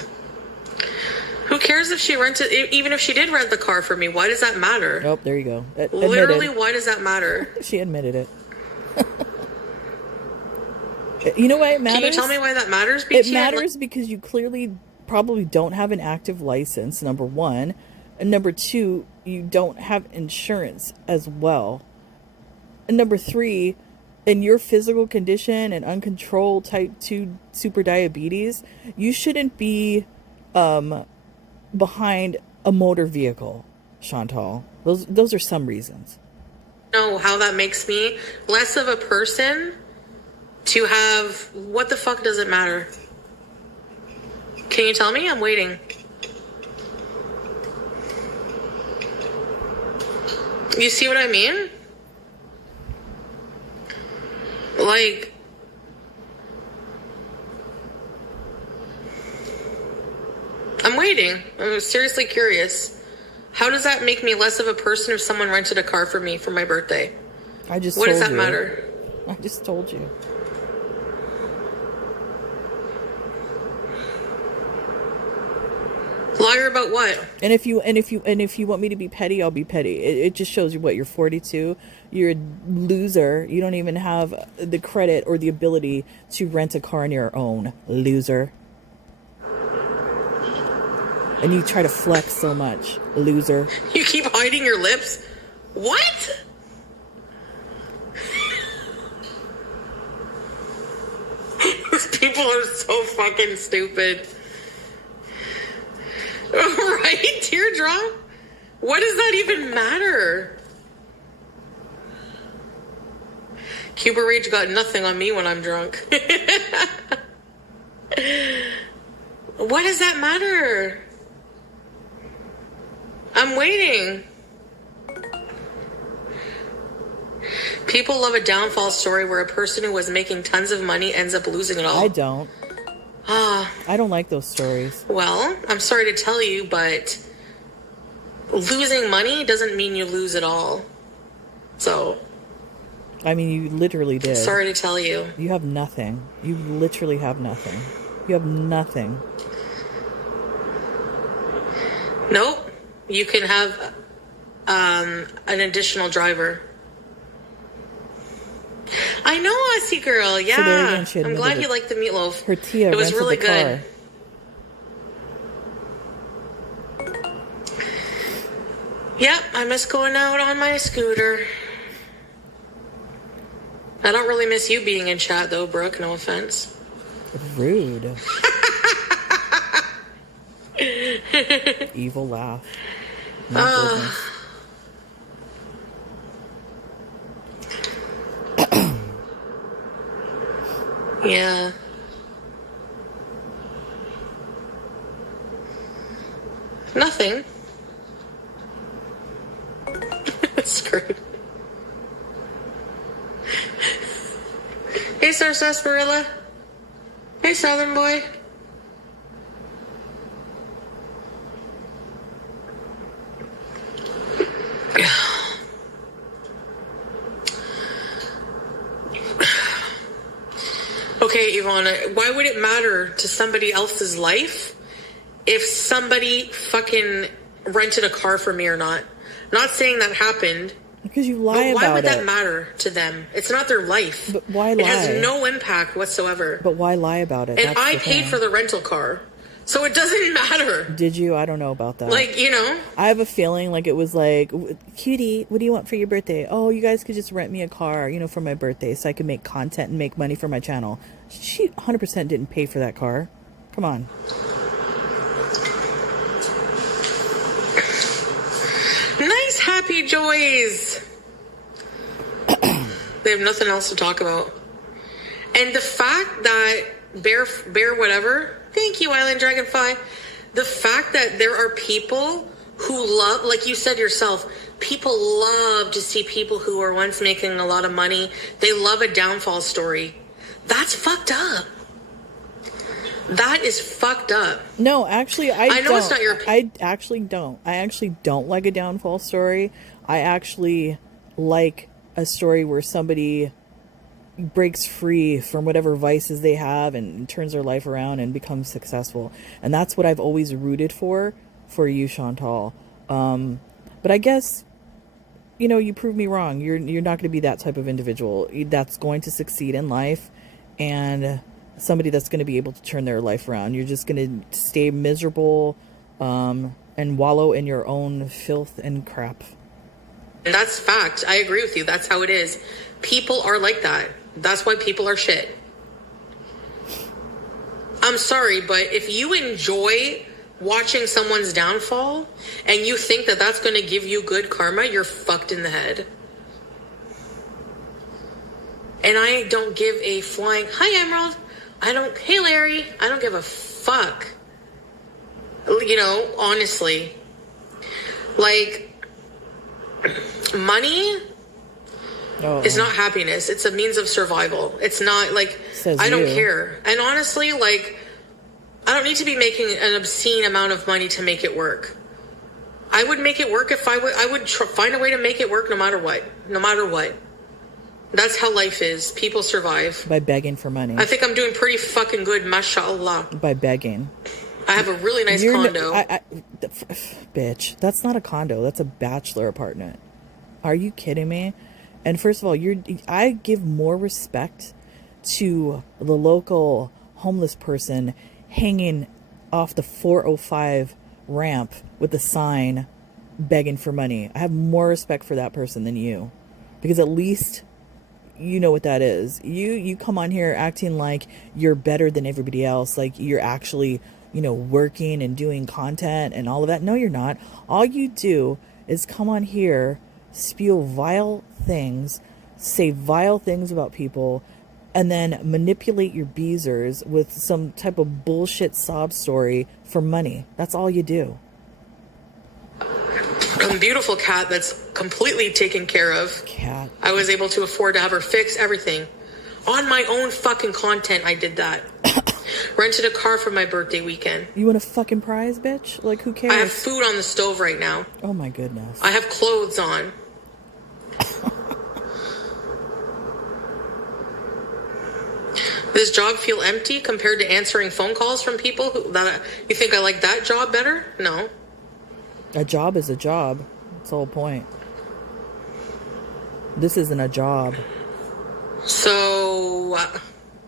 Who cares if she rented, even if she did rent the car for me? Why does that matter? Oh, there you go. Literally, why does that matter? She admitted it. You know why it matters? Can you tell me why that matters? It matters because you clearly probably don't have an active license, number one. And number two, you don't have insurance as well. And number three, in your physical condition and uncontrolled type 2 super diabetes, you shouldn't be behind a motor vehicle, Chantal. Those are some reasons. Know how that makes me less of a person to have... What the fuck does it matter? Can you tell me? I'm waiting. You see what I mean? Like... I'm waiting. I'm seriously curious. How does that make me less of a person if someone rented a car for me for my birthday? What does that matter? I just told you. Liar about what? And if you want me to be petty, I'll be petty. It just shows you what you're 42. You're a loser. You don't even have the credit or the ability to rent a car on your own. Loser. And you try to flex so much. Loser. You keep hiding your lips? What? These people are so fucking stupid. Right? Teardrop? What does that even matter? Cuba Rage got nothing on me when I'm drunk. What does that matter? I'm waiting. People love a downfall story where a person who was making tons of money ends up losing it all. I don't. I don't like those stories. Well, I'm sorry to tell you, but losing money doesn't mean you lose it all. So, I mean, you literally did. sorry to tell you. You have nothing. You literally have nothing. You have nothing. Nope. You can have an additional driver. I know, Aussie girl. Yeah. So there again, she I'm glad admitted you liked the meatloaf. Her Tia It was rented really the good. car. Yep, I miss going out on my scooter. I don't really miss you being in chat, though, Brooke. No offense. Rude. Evil laugh. My goodness. Yeah. Nothing. Screwed. Hey, Sir Sarsaparilla. Hey, Southern boy. Okay, Ivana, why would it matter to somebody else's life if somebody fucking rented a car for me or not? Not saying that happened. Because you lie But why about would that it. matter to them? It's not their life. But why It lie? has no impact whatsoever. But why lie about it? And That's I the paid thing. for the rental car. So it doesn't matter. Did you? I don't know about that. Like, you know? I have a feeling like it was like, cutie, what do you want for your birthday? Oh, you guys could just rent me a car, for my birthday so I could make content and make money for my channel. She 100% didn't pay for that car. Come on. Nice happy joys. They have nothing else to talk about. And the fact that bear whatever, thank you, Island Dragonfly. The fact that there are people who love, like you said yourself, people love to see people who are once making a lot of money. They love a downfall story. That's fucked up. That is fucked up. No, actually, I know don't. it's not your I actually don't. I actually don't like a downfall story. I actually like a story where somebody breaks free from whatever vices they have and turns their life around and becomes successful. And that's what I've always rooted for you, Chantal. But I guess, you prove me wrong. You're not going to be that type of individual that's going to succeed in life and somebody that's going to be able to turn their life around. You're just going to stay miserable and wallow in your own filth and crap. And that's fact. I agree with you. That's how it is. People are like that. That's why people are shit. I'm sorry, but if you enjoy watching someone's downfall and you think that that's going to give you good karma, you're fucked in the head. And I don't give a flying, hi Emerald. Hey Larry. I don't give a fuck. Honestly. Like, money is not happiness. It's a means of survival. It's not like, I don't care. And honestly, like, I don't need to be making an obscene amount of money to make it work. I would make it work if I would find a way to make it work no matter what. No matter what. That's how life is. People survive. By begging for money. I think I'm doing pretty fucking good, mashallah. By begging. I have a really nice condo. Bitch, that's not a condo. That's a bachelor apartment. Are you kidding me? And first of all, I give more respect to the local homeless person hanging off the 405 ramp with a sign begging for money. I have more respect for that person than you, because at least you know what that is. You come on here acting like you're better than everybody else, like you're actually, working and doing content and all of that. No, you're not. All you do is come on here, spew vile things, say vile things about people, and then manipulate your beezers with some type of bullshit sob story for money. That's all you do. A beautiful cat that's completely taken care of. Cat. I was able to afford to have her fix everything. On my own fucking content, I did that. Rented a car for my birthday weekend. You want a fucking prize, bitch? Like, who cares? I have food on the stove right now. Oh my goodness. I have clothes on. Does this job feel empty compared to answering phone calls from people you think I like that job better? No. A job is a job. That's the whole point. This isn't a job. So...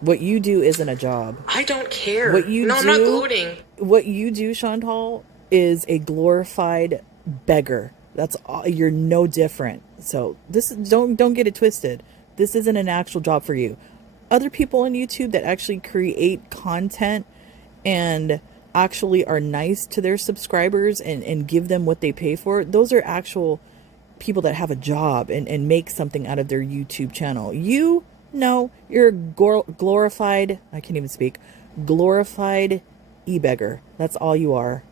what you do isn't a job. I don't care. I'm not gloating. What you do, Chantal, is a glorified beggar. That's all. You're no different. So don't get it twisted. This isn't an actual job for you. Other people on YouTube that actually create content and actually are nice to their subscribers and give them what they pay for, those are actual people that have a job and make something out of their YouTube channel. No, you're a glorified, I can't even speak, glorified e-beggar. That's all you are.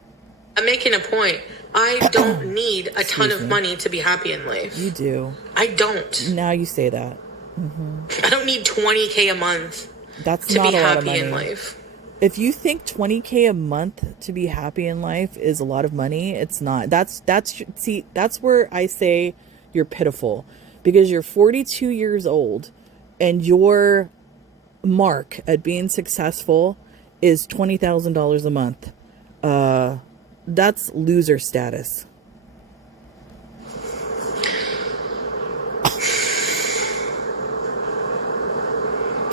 I'm making a point. I don't need a ton of money to be happy in life. You do. I don't. Now you say that. I don't need $20K a month to be happy happy in life. If you think $20K a month to be happy in life is a lot of money, it's not. That's where I say you're pitiful, because you're 42 years old and your mark at being successful is $20,000 a month. That's loser status.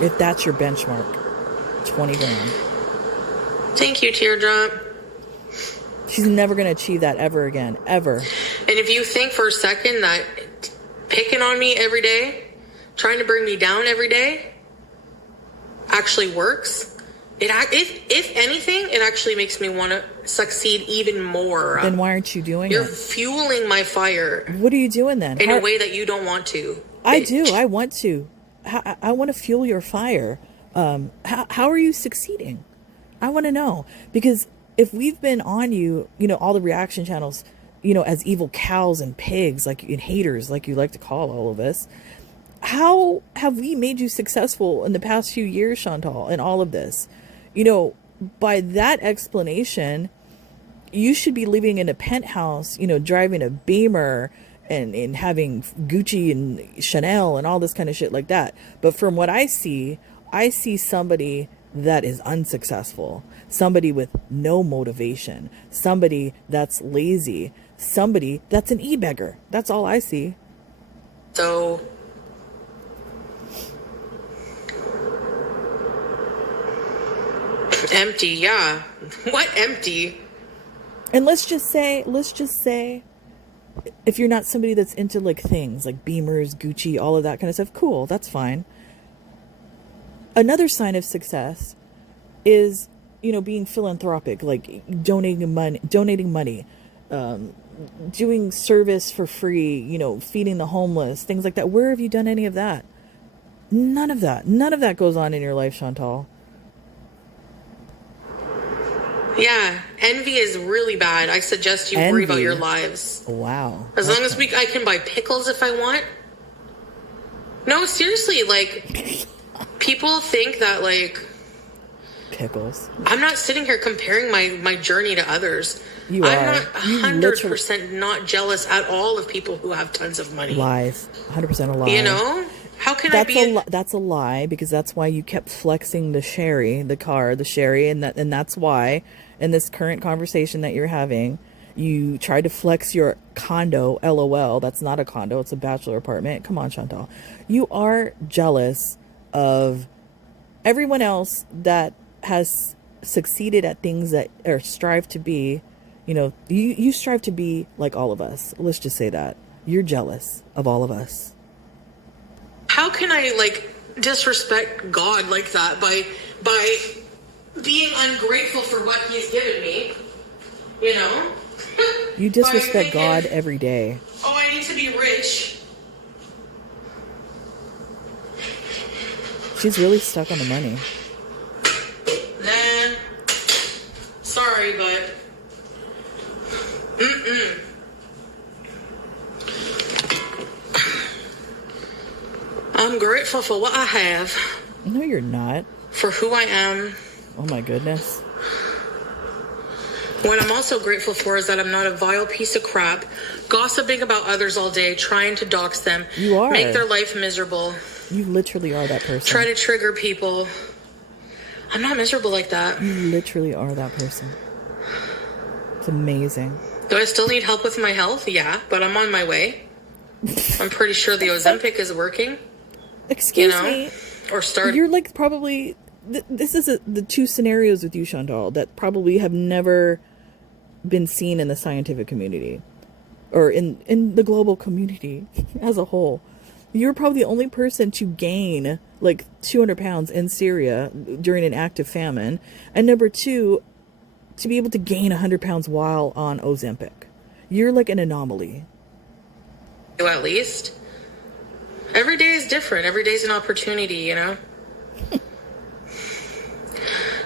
If that's your benchmark, 20 grand. Thank you, Teardrop. She's never going to achieve that ever again, ever. And if you think for a second that picking on me every day, trying to bring me down every day, actually works, if anything, it actually makes me want to succeed even more. Then why aren't you doing it? You're fueling my fire. What are you doing then? In a way that you don't want to. I do. I want to. I want to fuel your fire. How are you succeeding? I want to know, because if we've been on you, all the reaction channels, as evil cows and pigs, and haters, like you like to call all of us, how have we made you successful in the past few years, Chantal, in all of this? By that explanation, you should be living in a penthouse, driving a Beamer and having Gucci and Chanel and all this kind of shit like that. But from what I see somebody that is unsuccessful, somebody with no motivation, somebody that's lazy, somebody that's an e-beggar. That's all I see. So empty, yeah. What empty? And let's just say, if you're not somebody that's into things like Beamers, Gucci, all of that kind of stuff, cool, that's fine. Another sign of success is, being philanthropic, like donating money, doing service for free, feeding the homeless, things like that. Where have you done any of that? None of that goes on in your life, Chantal. Yeah, envy is really bad. I suggest you worry about your lives. Wow. As long as I can buy pickles if I want. No, seriously, people think that, pickles. I'm not sitting here comparing my journey to others. You are. I'm not 100% not jealous at all of people who have tons of money. Lies. 100% a lie. How can I be? That's a lie, because that's why you kept flexing the Sherry, the car, the Sherry, and that's why. in this current conversation that you're having. You tried to flex your condo, LOL. That's not a condo, it's a bachelor apartment. Come on, Chantal. You are jealous of everyone else that has succeeded at things that or strive to be, you strive to be like all of us. Let's just say that. You're jealous of all of us. How can I disrespect God like that by being ungrateful for what he's given me? You disrespect God every day. Oh, I need to be rich. She's really stuck on the money. Nah. Sorry, but... I'm grateful for what I have. No, you're not. For who I am. Oh my goodness. What I'm also grateful for is that I'm not a vile piece of crap, gossiping about others all day, trying to dox them. You are. Make their life miserable. You literally are that person. Try to trigger people. I'm not miserable like that. You literally are that person. It's amazing. Do I still need help with my health? Yeah, but I'm on my way. I'm pretty sure the Ozempic is working. Excuse me. Or start. You're probably... This is the two scenarios with you, Chantal, that probably have never been seen in the scientific community. Or in the global community as a whole. You're probably the only person to gain 200 pounds in Syria during an active famine. And number two, to be able to gain 100 pounds while on Ozempic. You're like an anomaly. At least. Every day is different. Every day is an opportunity,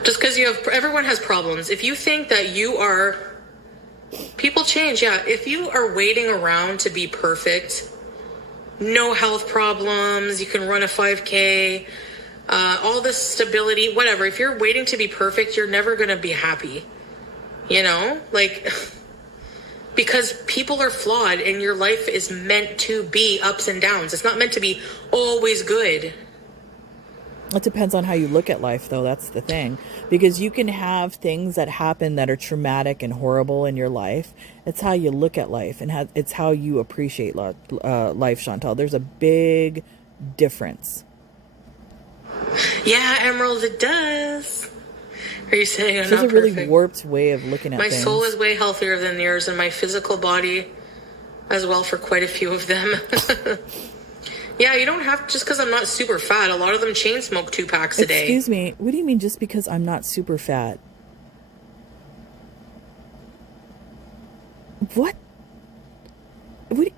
Just because everyone has problems. If you think that people change, yeah. If you are waiting around to be perfect, no health problems, you can run a 5K, all this stability, whatever. If you're waiting to be perfect, you're never going to be happy. Because people are flawed and your life is meant to be ups and downs. It's not meant to be always good. It depends on how you look at life, though. That's the thing. Because you can have things that happen that are traumatic and horrible in your life. It's how you look at life, and it's how you appreciate life, Chantal. There's a big difference. Yeah, Emerald, it does. Are you saying I'm There's not a really perfect? warped way of looking at my things. My soul is way healthier than yours, and my physical body as well for quite a few of them. Yeah, you don't have, just because I'm not super fat. A lot of them chain smoke 2 packs a day. Excuse me, what do you mean just because I'm not super fat? What? What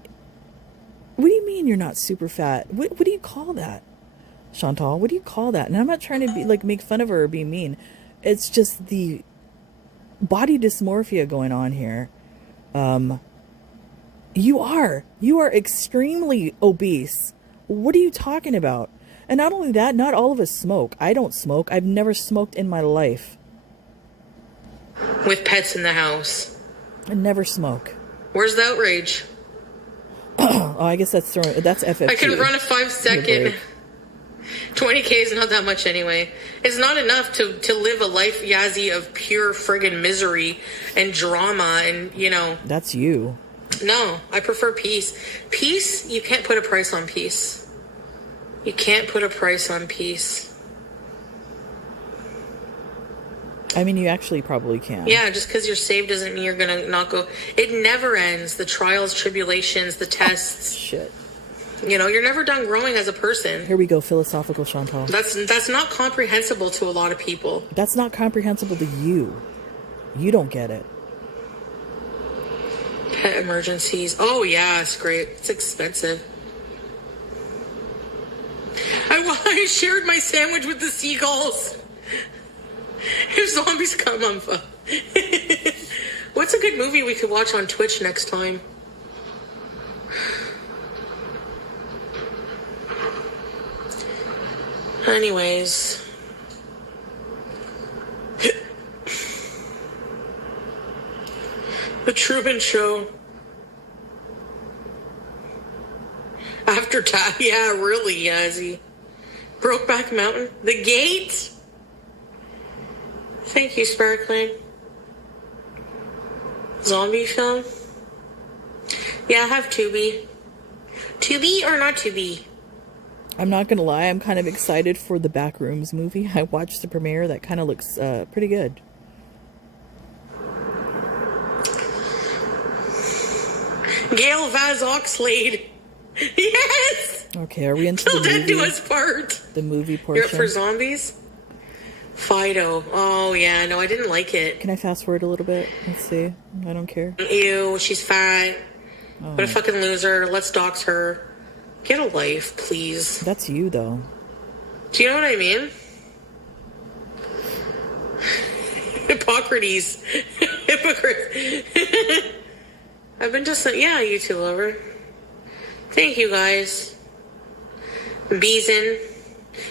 do you mean you're not super fat? What do you call that, Chantal? What do you call that? And I'm not trying to be make fun of her or be mean. It's just the body dysmorphia going on here. You are extremely obese. What are you talking about? And not only that, not all of us smoke. I don't smoke. I've never smoked in my life. With pets in the house. I never smoke. Where's the outrage? Oh, I guess that's FFG. I can run a 5-second. 20K is not that much anyway. It's not enough to live a life, Yazzie, of pure friggin' misery and drama and, That's you. No, I prefer peace. Peace, you can't put a price on peace. You can't put a price on peace. I mean, you actually probably can. Yeah, just because you're saved doesn't mean you're going to not go. It never ends. The trials, tribulations, the tests. Shit. You're never done growing as a person. Here we go, philosophical Chantal. That's not comprehensible to a lot of people. That's not comprehensible to you. You don't get it. Pet emergencies. Oh, yeah, it's great. It's expensive. I shared my sandwich with the seagulls. If zombies come, I'm fucked. What's a good movie we could watch on Twitch next time? Anyways. The Truman Show. After time, yeah, really, Yazzie. Brokeback Mountain. The Gate. Thank you, Sparkling. Zombie film? Yeah, I have Tubi. Tubi or not Tubi? I'm not gonna lie, I'm kind of excited for the Backrooms movie. I watched the premiere. That kind of looks pretty good. Gail Vaz Oxlade. Yes! Okay, are we into Till the death movie? do us part. The movie You're portion? up for zombies? Fido. Oh, yeah, no, I didn't like it. Can I fast forward a little bit? Let's see. I don't care. Ew, she's fat. Oh. What a fucking loser. Let's dox her. Get a life, please. That's you, though. Do you know what I mean? Hippocrates. Hypocrite. I've been just, yeah, YouTube lover. Thank you, guys. Beezin.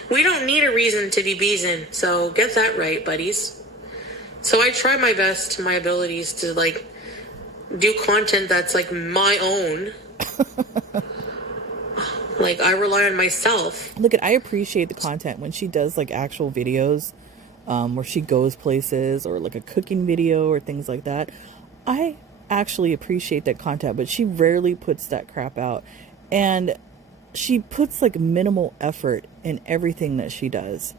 We don't need a reason to be beezin, so get that right, buddies. So I try my best to my abilities to, like, do content that's, like, my own. Like, I rely on myself. Look, I appreciate the content when she does, like, actual videos where she goes places, or, like, a cooking video or things like that. I actually appreciate that content, but she rarely puts that crap out. And she puts, like, minimal effort in everything that she does.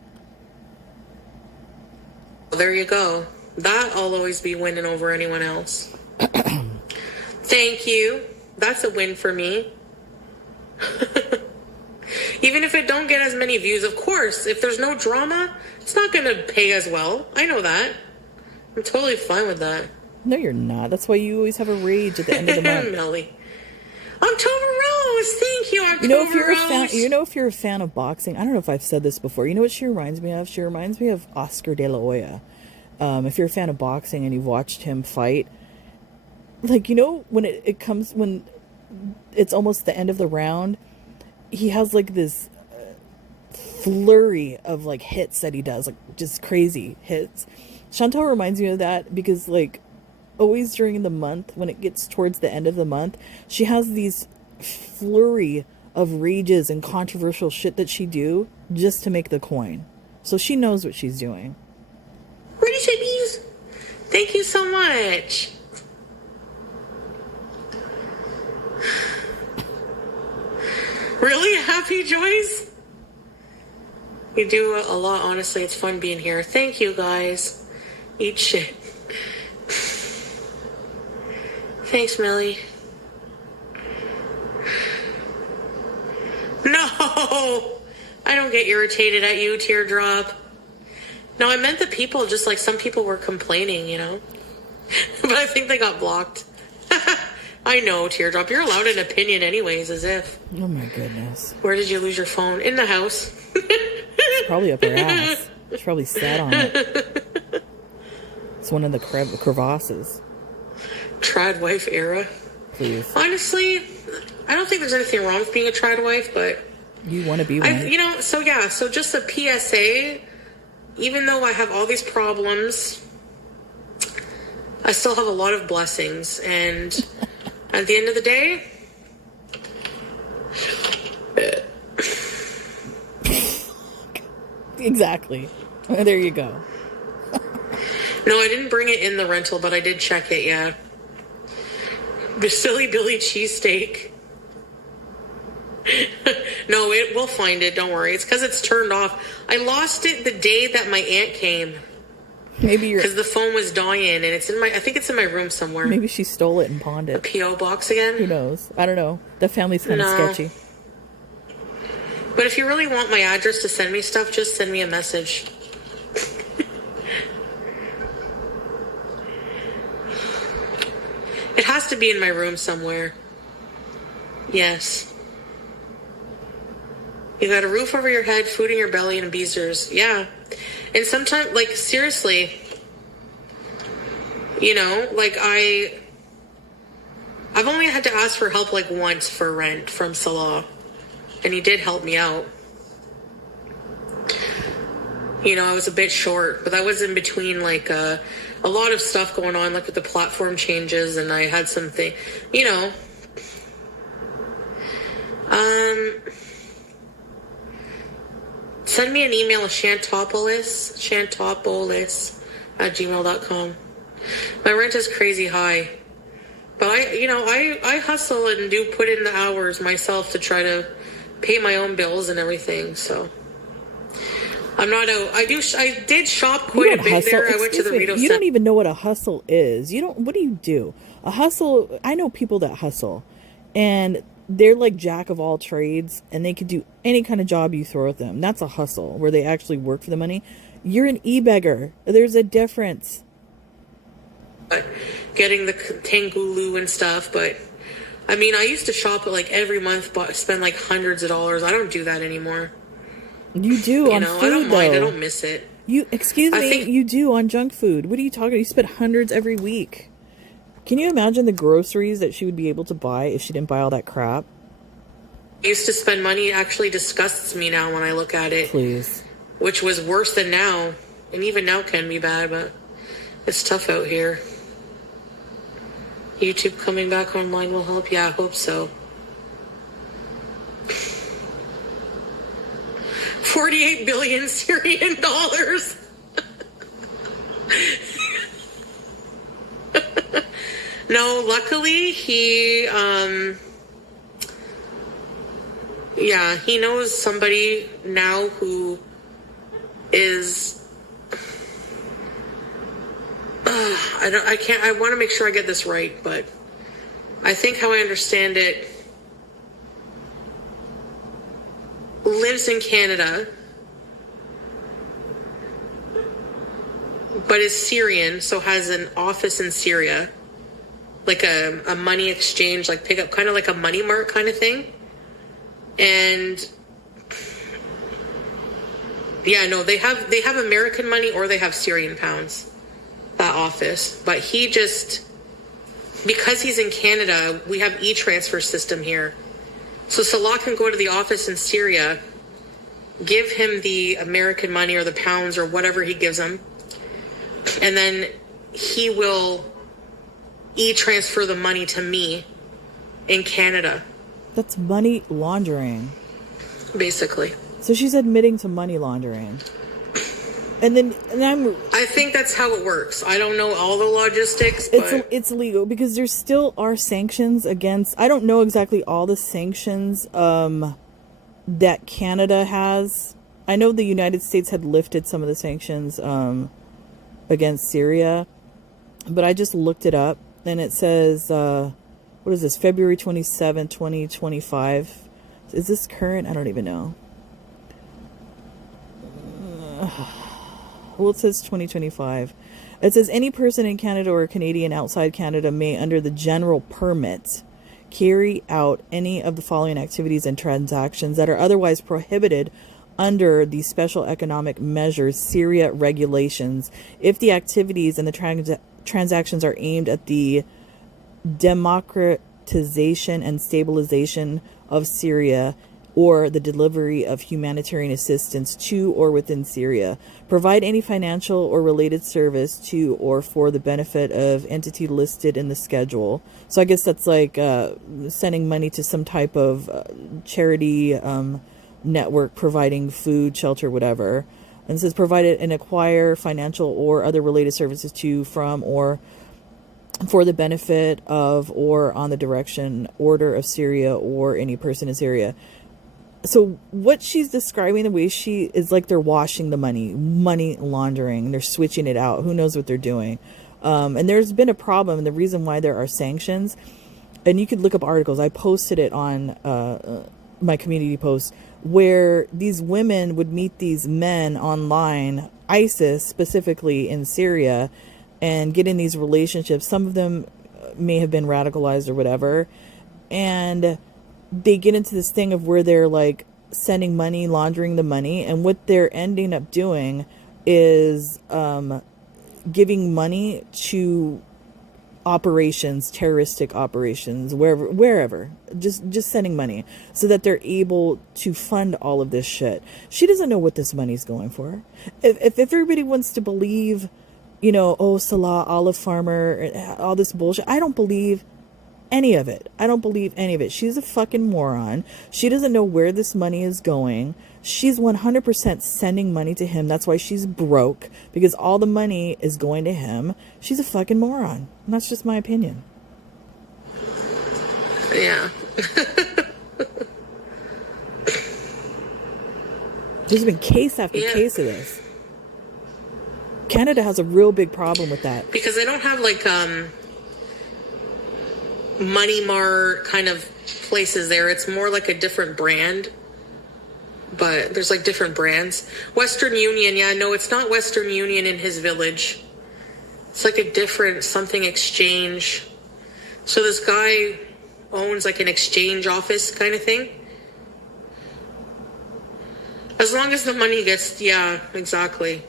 There you go. That I'll always be winning over anyone else. Thank you. That's a win for me. Even if it don't get as many views, of course, if there's no drama, it's not going to pay as well. I know that. I'm totally fine with that. No, you're not. That's why you always have a rage at the end of the month. Melly. October Rose, thank you, October You know, if you're Rose. a fan, you know, if you're a fan of boxing, I don't know if I've said this before. You know what she reminds me of? She reminds me of Oscar De La Hoya. If you're a fan of boxing and you've watched him fight, like, you know, when it comes, when it's almost the end of the round, he has like this flurry of like hits that he does, like just crazy hits. Chantal reminds me of that because, like, always during the month, when it gets towards the end of the month, she has these flurry of rages and controversial shit that she do just to make the coin. So she knows what she's doing. Pretty chippies. Thank you so much. Really? Happy, Joyce? You do a lot, honestly. It's fun being here. Thank you, guys. Eat shit. Thanks, Millie. No! I don't get irritated at you, Teardrop. No, I meant the people, just like some people were complaining, you know? But I think they got blocked. I know, Teardrop. You're allowed an opinion anyways, as if. Oh my goodness. Where did you lose your phone? In the house. It's probably up her ass. She probably sat on it. It's one of the crevasses. Trad wife era. Please. Honestly, I don't think there's anything wrong with being a trad wife, but... You want to be one. You know, so yeah, so just a PSA, even though I have all these problems, I still have a lot of blessings, and at the end of the day... Exactly. There you go. No, I didn't bring it in the rental, but I did check it, yeah. The Silly Billy cheesesteak. No, we'll find it, don't worry. It's because it's turned off. I lost it the day that my aunt came. Maybe you're... Because the phone was dying, and it's in my... I think it's in my room somewhere. Maybe she stole it and pawned it. P.O. box again? Who knows? I don't know. The family's kind of sketchy. But if you really want my address to send me stuff, just send me a message. It has to be in my room somewhere. Yes. You got a roof over your head, food in your belly, and beezers. Yeah. And sometimes, like, seriously, you know, like, I've only had to ask for help, like, once for rent from Salah. And he did help me out. You know, I was a bit short, but that was in between, like, a lot of stuff going on, like, with the platform changes, and I had something, you know. Send me an email, Shantopolis at gmail.com. My rent is crazy high. But I hustle and do put in the hours myself to try to pay my own bills and everything. So I'm not out. I did shop quite a bit there. I went to the Rito You don't even know what a hustle is. What do you do? A hustle, I know people that hustle, and they're like jack of all trades, and they could do any kind of job you throw at them. That's a hustle, where they actually work for the money. You're an e-beggar. There's a difference. Getting the Tangulu and stuff, but I mean, I used to shop like every month, spend like hundreds of dollars. I don't do that anymore. You do on food, I don't mind. though. I don't miss it. Excuse me, you do on junk food. What are you talking about? You spend hundreds every week. Can you imagine the groceries that she would be able to buy if she didn't buy all that crap? I used to spend money. It actually disgusts me now when I look at it. Please. Which was worse than now. And even now can be bad, but it's tough out here. YouTube coming back online will help. Yeah, I hope so. 48 billion Syrian dollars. No, luckily he knows somebody now who is I want to make sure I get this right, but I think how I understand it, lives in Canada, but is Syrian, so has an office in Syria, like a money exchange, like pick up, kind of like a money mart kind of thing. And yeah, no, they have American money or they have Syrian pounds, that office. But he just, because he's in Canada, we have e-transfer system here. So Salah can go to the office in Syria, give him the American money or the pounds or whatever he gives him, and then he will e-transfer the money to me in Canada. That's money laundering. Basically. So she's admitting to money laundering. I think that's how it works. I don't know all the logistics, but it's illegal because there still are sanctions against. I don't know exactly all the sanctions that Canada has. I know the United States had lifted some of the sanctions against Syria, but I just looked it up and it says, what is this? February 27, 2025. Is this current? I don't even know. Well, it says 2025. It says any person in Canada or Canadian outside Canada may, under the general permit, carry out any of the following activities and transactions that are otherwise prohibited under the special economic measures Syria regulations if the activities and the transactions are aimed at the democratization and stabilization of Syria or the delivery of humanitarian assistance to or within Syria. Provide any financial or related service to or for the benefit of entity listed in the schedule. So I guess that's like sending money to some type of charity network providing food, shelter, whatever. And it says provide and acquire financial or other related services to, from, or for the benefit of or on the direction, order of Syria or any person in Syria. So what she's describing, the way she is like they're washing the money laundering, they're switching it out. Who knows what they're doing? And there's been a problem. And the reason why there are sanctions, and you could look up articles. I posted it on my community post where these women would meet these men online, ISIS specifically in Syria, and get in these relationships. Some of them may have been radicalized or whatever. And they get into this thing of where they're like sending money, laundering the money. And what they're ending up doing is giving money to operations, terroristic operations, wherever, just sending money so that they're able to fund all of this shit. She doesn't know what this money's going for. If everybody wants to believe, oh, Salah, olive farmer, all this bullshit, I don't believe any of it. I don't believe any of it. She's a fucking moron. She doesn't know where this money is going. She's 100% sending money to him. That's why she's broke, because all the money is going to him. She's a fucking moron. And that's just my opinion. Yeah. There's been case after case of this. Canada has a real big problem with that. Because they don't have like Money Mart kind of places there. It's more like a different brand. But there's like different brands. Western Union, yeah, no, it's not Western Union in his village. It's like a different something exchange. So this guy owns like an exchange office kind of thing. As long as the money gets, yeah, exactly.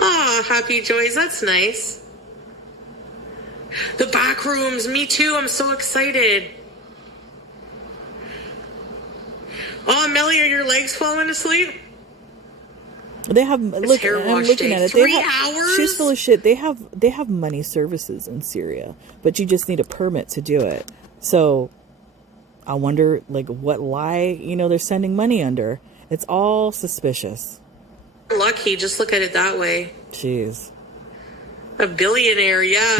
Ah, happy joys, that's nice. The back rooms, me too, I'm so excited. Oh, Melly, are your legs falling asleep? They have, look, I'm looking at it. 3 hours? She's full of shit. They have money services in Syria, but you just need a permit to do it. So I wonder, like, what lie, they're sending money under. It's all suspicious. Lucky, just look at it that way. Jeez. A billionaire, yeah.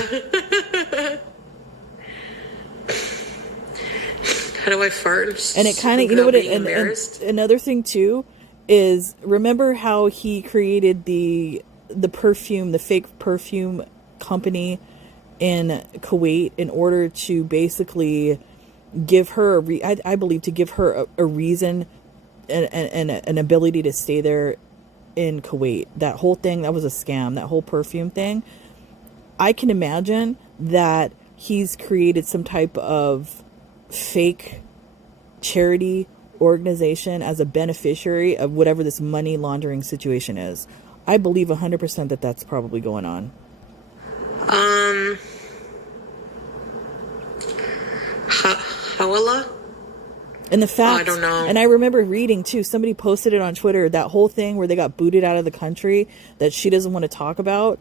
How do I fart? And it kind of, and another thing too is, remember how he created the perfume, the fake perfume company in Kuwait in order to basically give her, I believe, to give her a reason and an ability to stay there in Kuwait. That whole thing, that was a scam, that whole perfume thing. I can imagine that he's created some type of fake charity organization as a beneficiary of whatever this money laundering situation is. I believe 100% that that's probably going on. Hawala? And the fact, I don't know. And I remember reading too, somebody posted it on Twitter, that whole thing where they got booted out of the country that she doesn't want to talk about.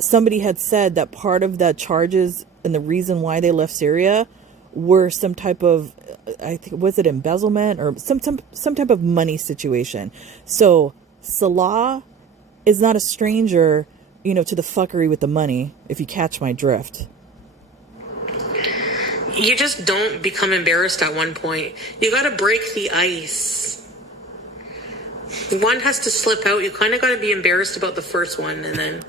Somebody had said that part of the charges and the reason why they left Syria were some type of, I think, was it embezzlement or some type of money situation. So Salah is not a stranger, to the fuckery with the money, if you catch my drift. You just don't become embarrassed at one point. You got to break the ice. One has to slip out. You kind of got to be embarrassed about the first one, and then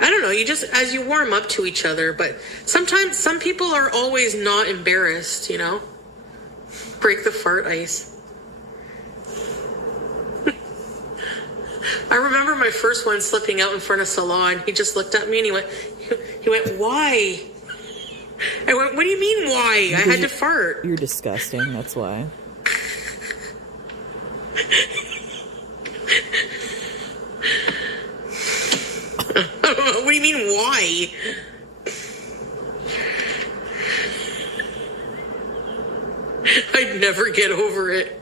I don't know, you just, as you warm up to each other. But sometimes some people are always not embarrassed, break the fart ice. I remember my first one slipping out in front of Salah, and he just looked at me and he went, why? I went, what do you mean why? Because I had to fart. You're disgusting, that's why. What do you mean why? I'd never get over it.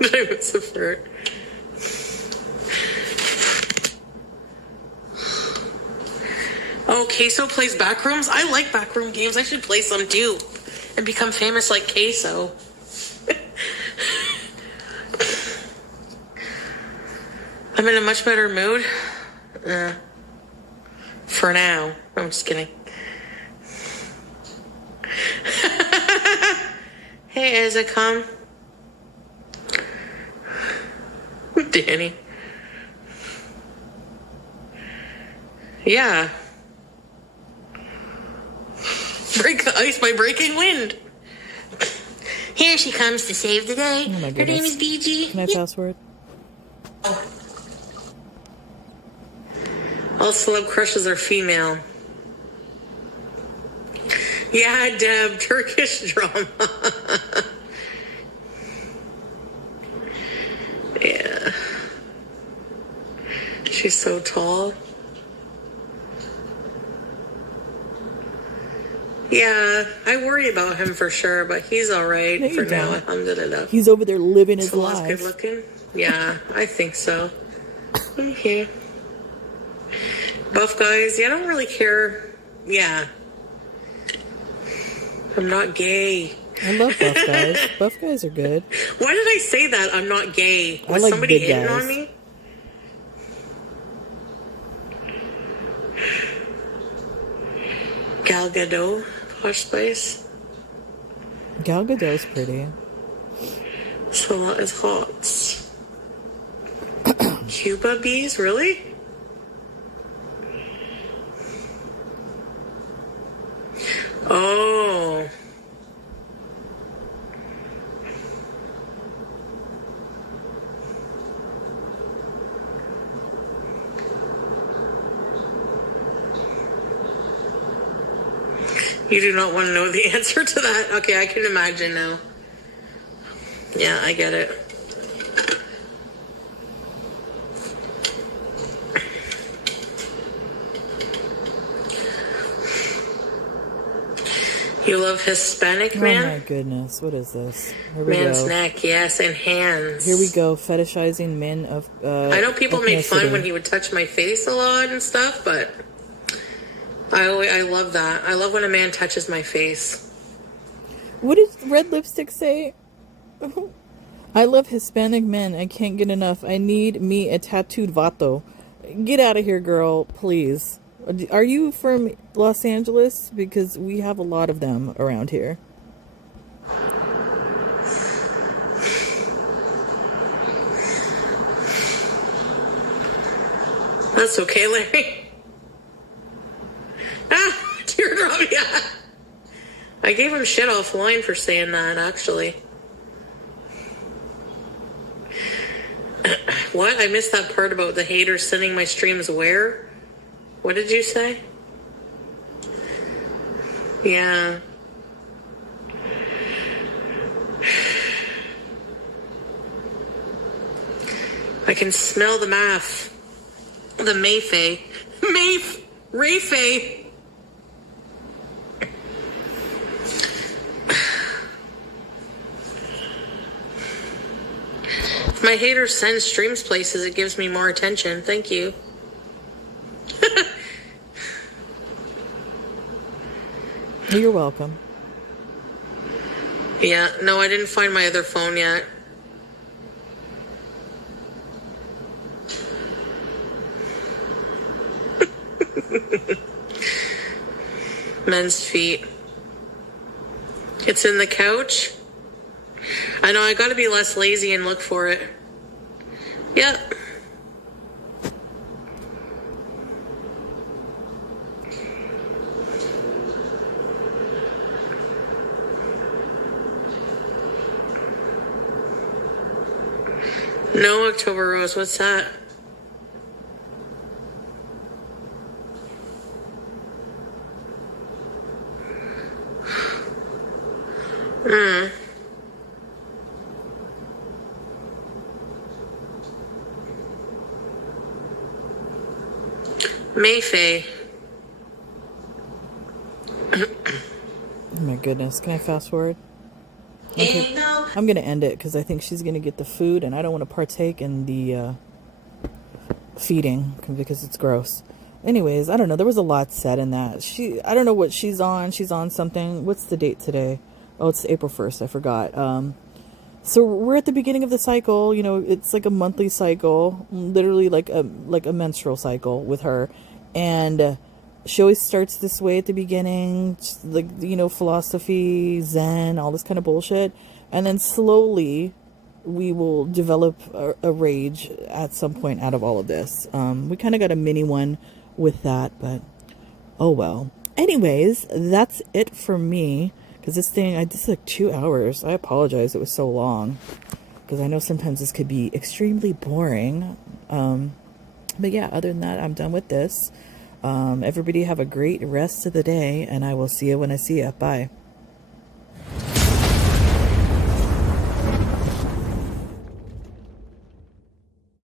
That I was a fart. Oh, Queso plays Backrooms? I like backroom games. I should play some too. And become famous like Queso. I'm in a much better mood. For now. I'm just kidding. Hey, Izza, come. Danny. Yeah. Break the ice by breaking wind. Here she comes to save the day. Oh my Her name goodness. is BG. Can I password? All celeb crushes are female. Yeah, Deb, Turkish drama. Yeah. She's so tall. Yeah, I worry about him for sure, but he's all right No, you for now. don't. Alhamdulillah. He's over there living his Salah's life. good looking? Yeah, I think so. Okay. Buff guys, yeah, I don't really care. Yeah. I'm not gay. I love buff guys. Buff guys are good. Why did I say that? I'm not gay. I Was like somebody big hitting guys. on me? Gal Gadot, Posh Spice. Gal Gadot's pretty. So that is hot. Cuba bees, really? Oh. You do not want to know the answer to that? Okay, I can imagine now. Yeah, I get it. You love Hispanic man? Oh my goodness, what is this? Here we Man's go. neck, yes, and hands. Here we go, fetishizing men of I know people make fun ethnicity. when he would touch my face a lot and stuff, but I love that. I love when a man touches my face. What did red lipstick say? I love Hispanic men. I can't get enough. I need me a tattooed vato. Get out of here, girl, please. Are you from Los Angeles? Because we have a lot of them around here. That's okay, Larry. Ah, teardrop, yeah. I gave him shit offline for saying that, actually. What? I missed that part about the haters sending my streams where? What did you say? Yeah. I can smell the math. The Mayfay. Rayfay. If my haters send streams places, it gives me more attention. Thank you. You're welcome. Yeah, no, I didn't find my other phone yet. Men's feet. It's in the couch. I know, I gotta be less lazy and look for it. Yep. No October Rose, what's that? Mayfay. Oh my goodness. Can I fast forward? Okay. I'm going to end it because I think she's going to get the food and I don't want to partake in the feeding because it's gross. Anyways, I don't know. There was a lot said in that. I don't know what she's on. She's on something. What's the date today? Oh, it's April 1st. I forgot. So we're at the beginning of the cycle. You know, it's like a monthly cycle, literally like a menstrual cycle with her. And she always starts this way at the beginning, like, you know, philosophy, Zen, all this kind of bullshit. And then slowly we will develop a rage at some point out of all of this. We kind of got a mini one with that, but oh well. Anyways, that's it for me. Because this thing, this is like 2 hours. I apologize it was so long. Because I know sometimes this could be extremely boring. But yeah, other than that, I'm done with this. Everybody have a great rest of the day. And I will see you when I see you. Bye.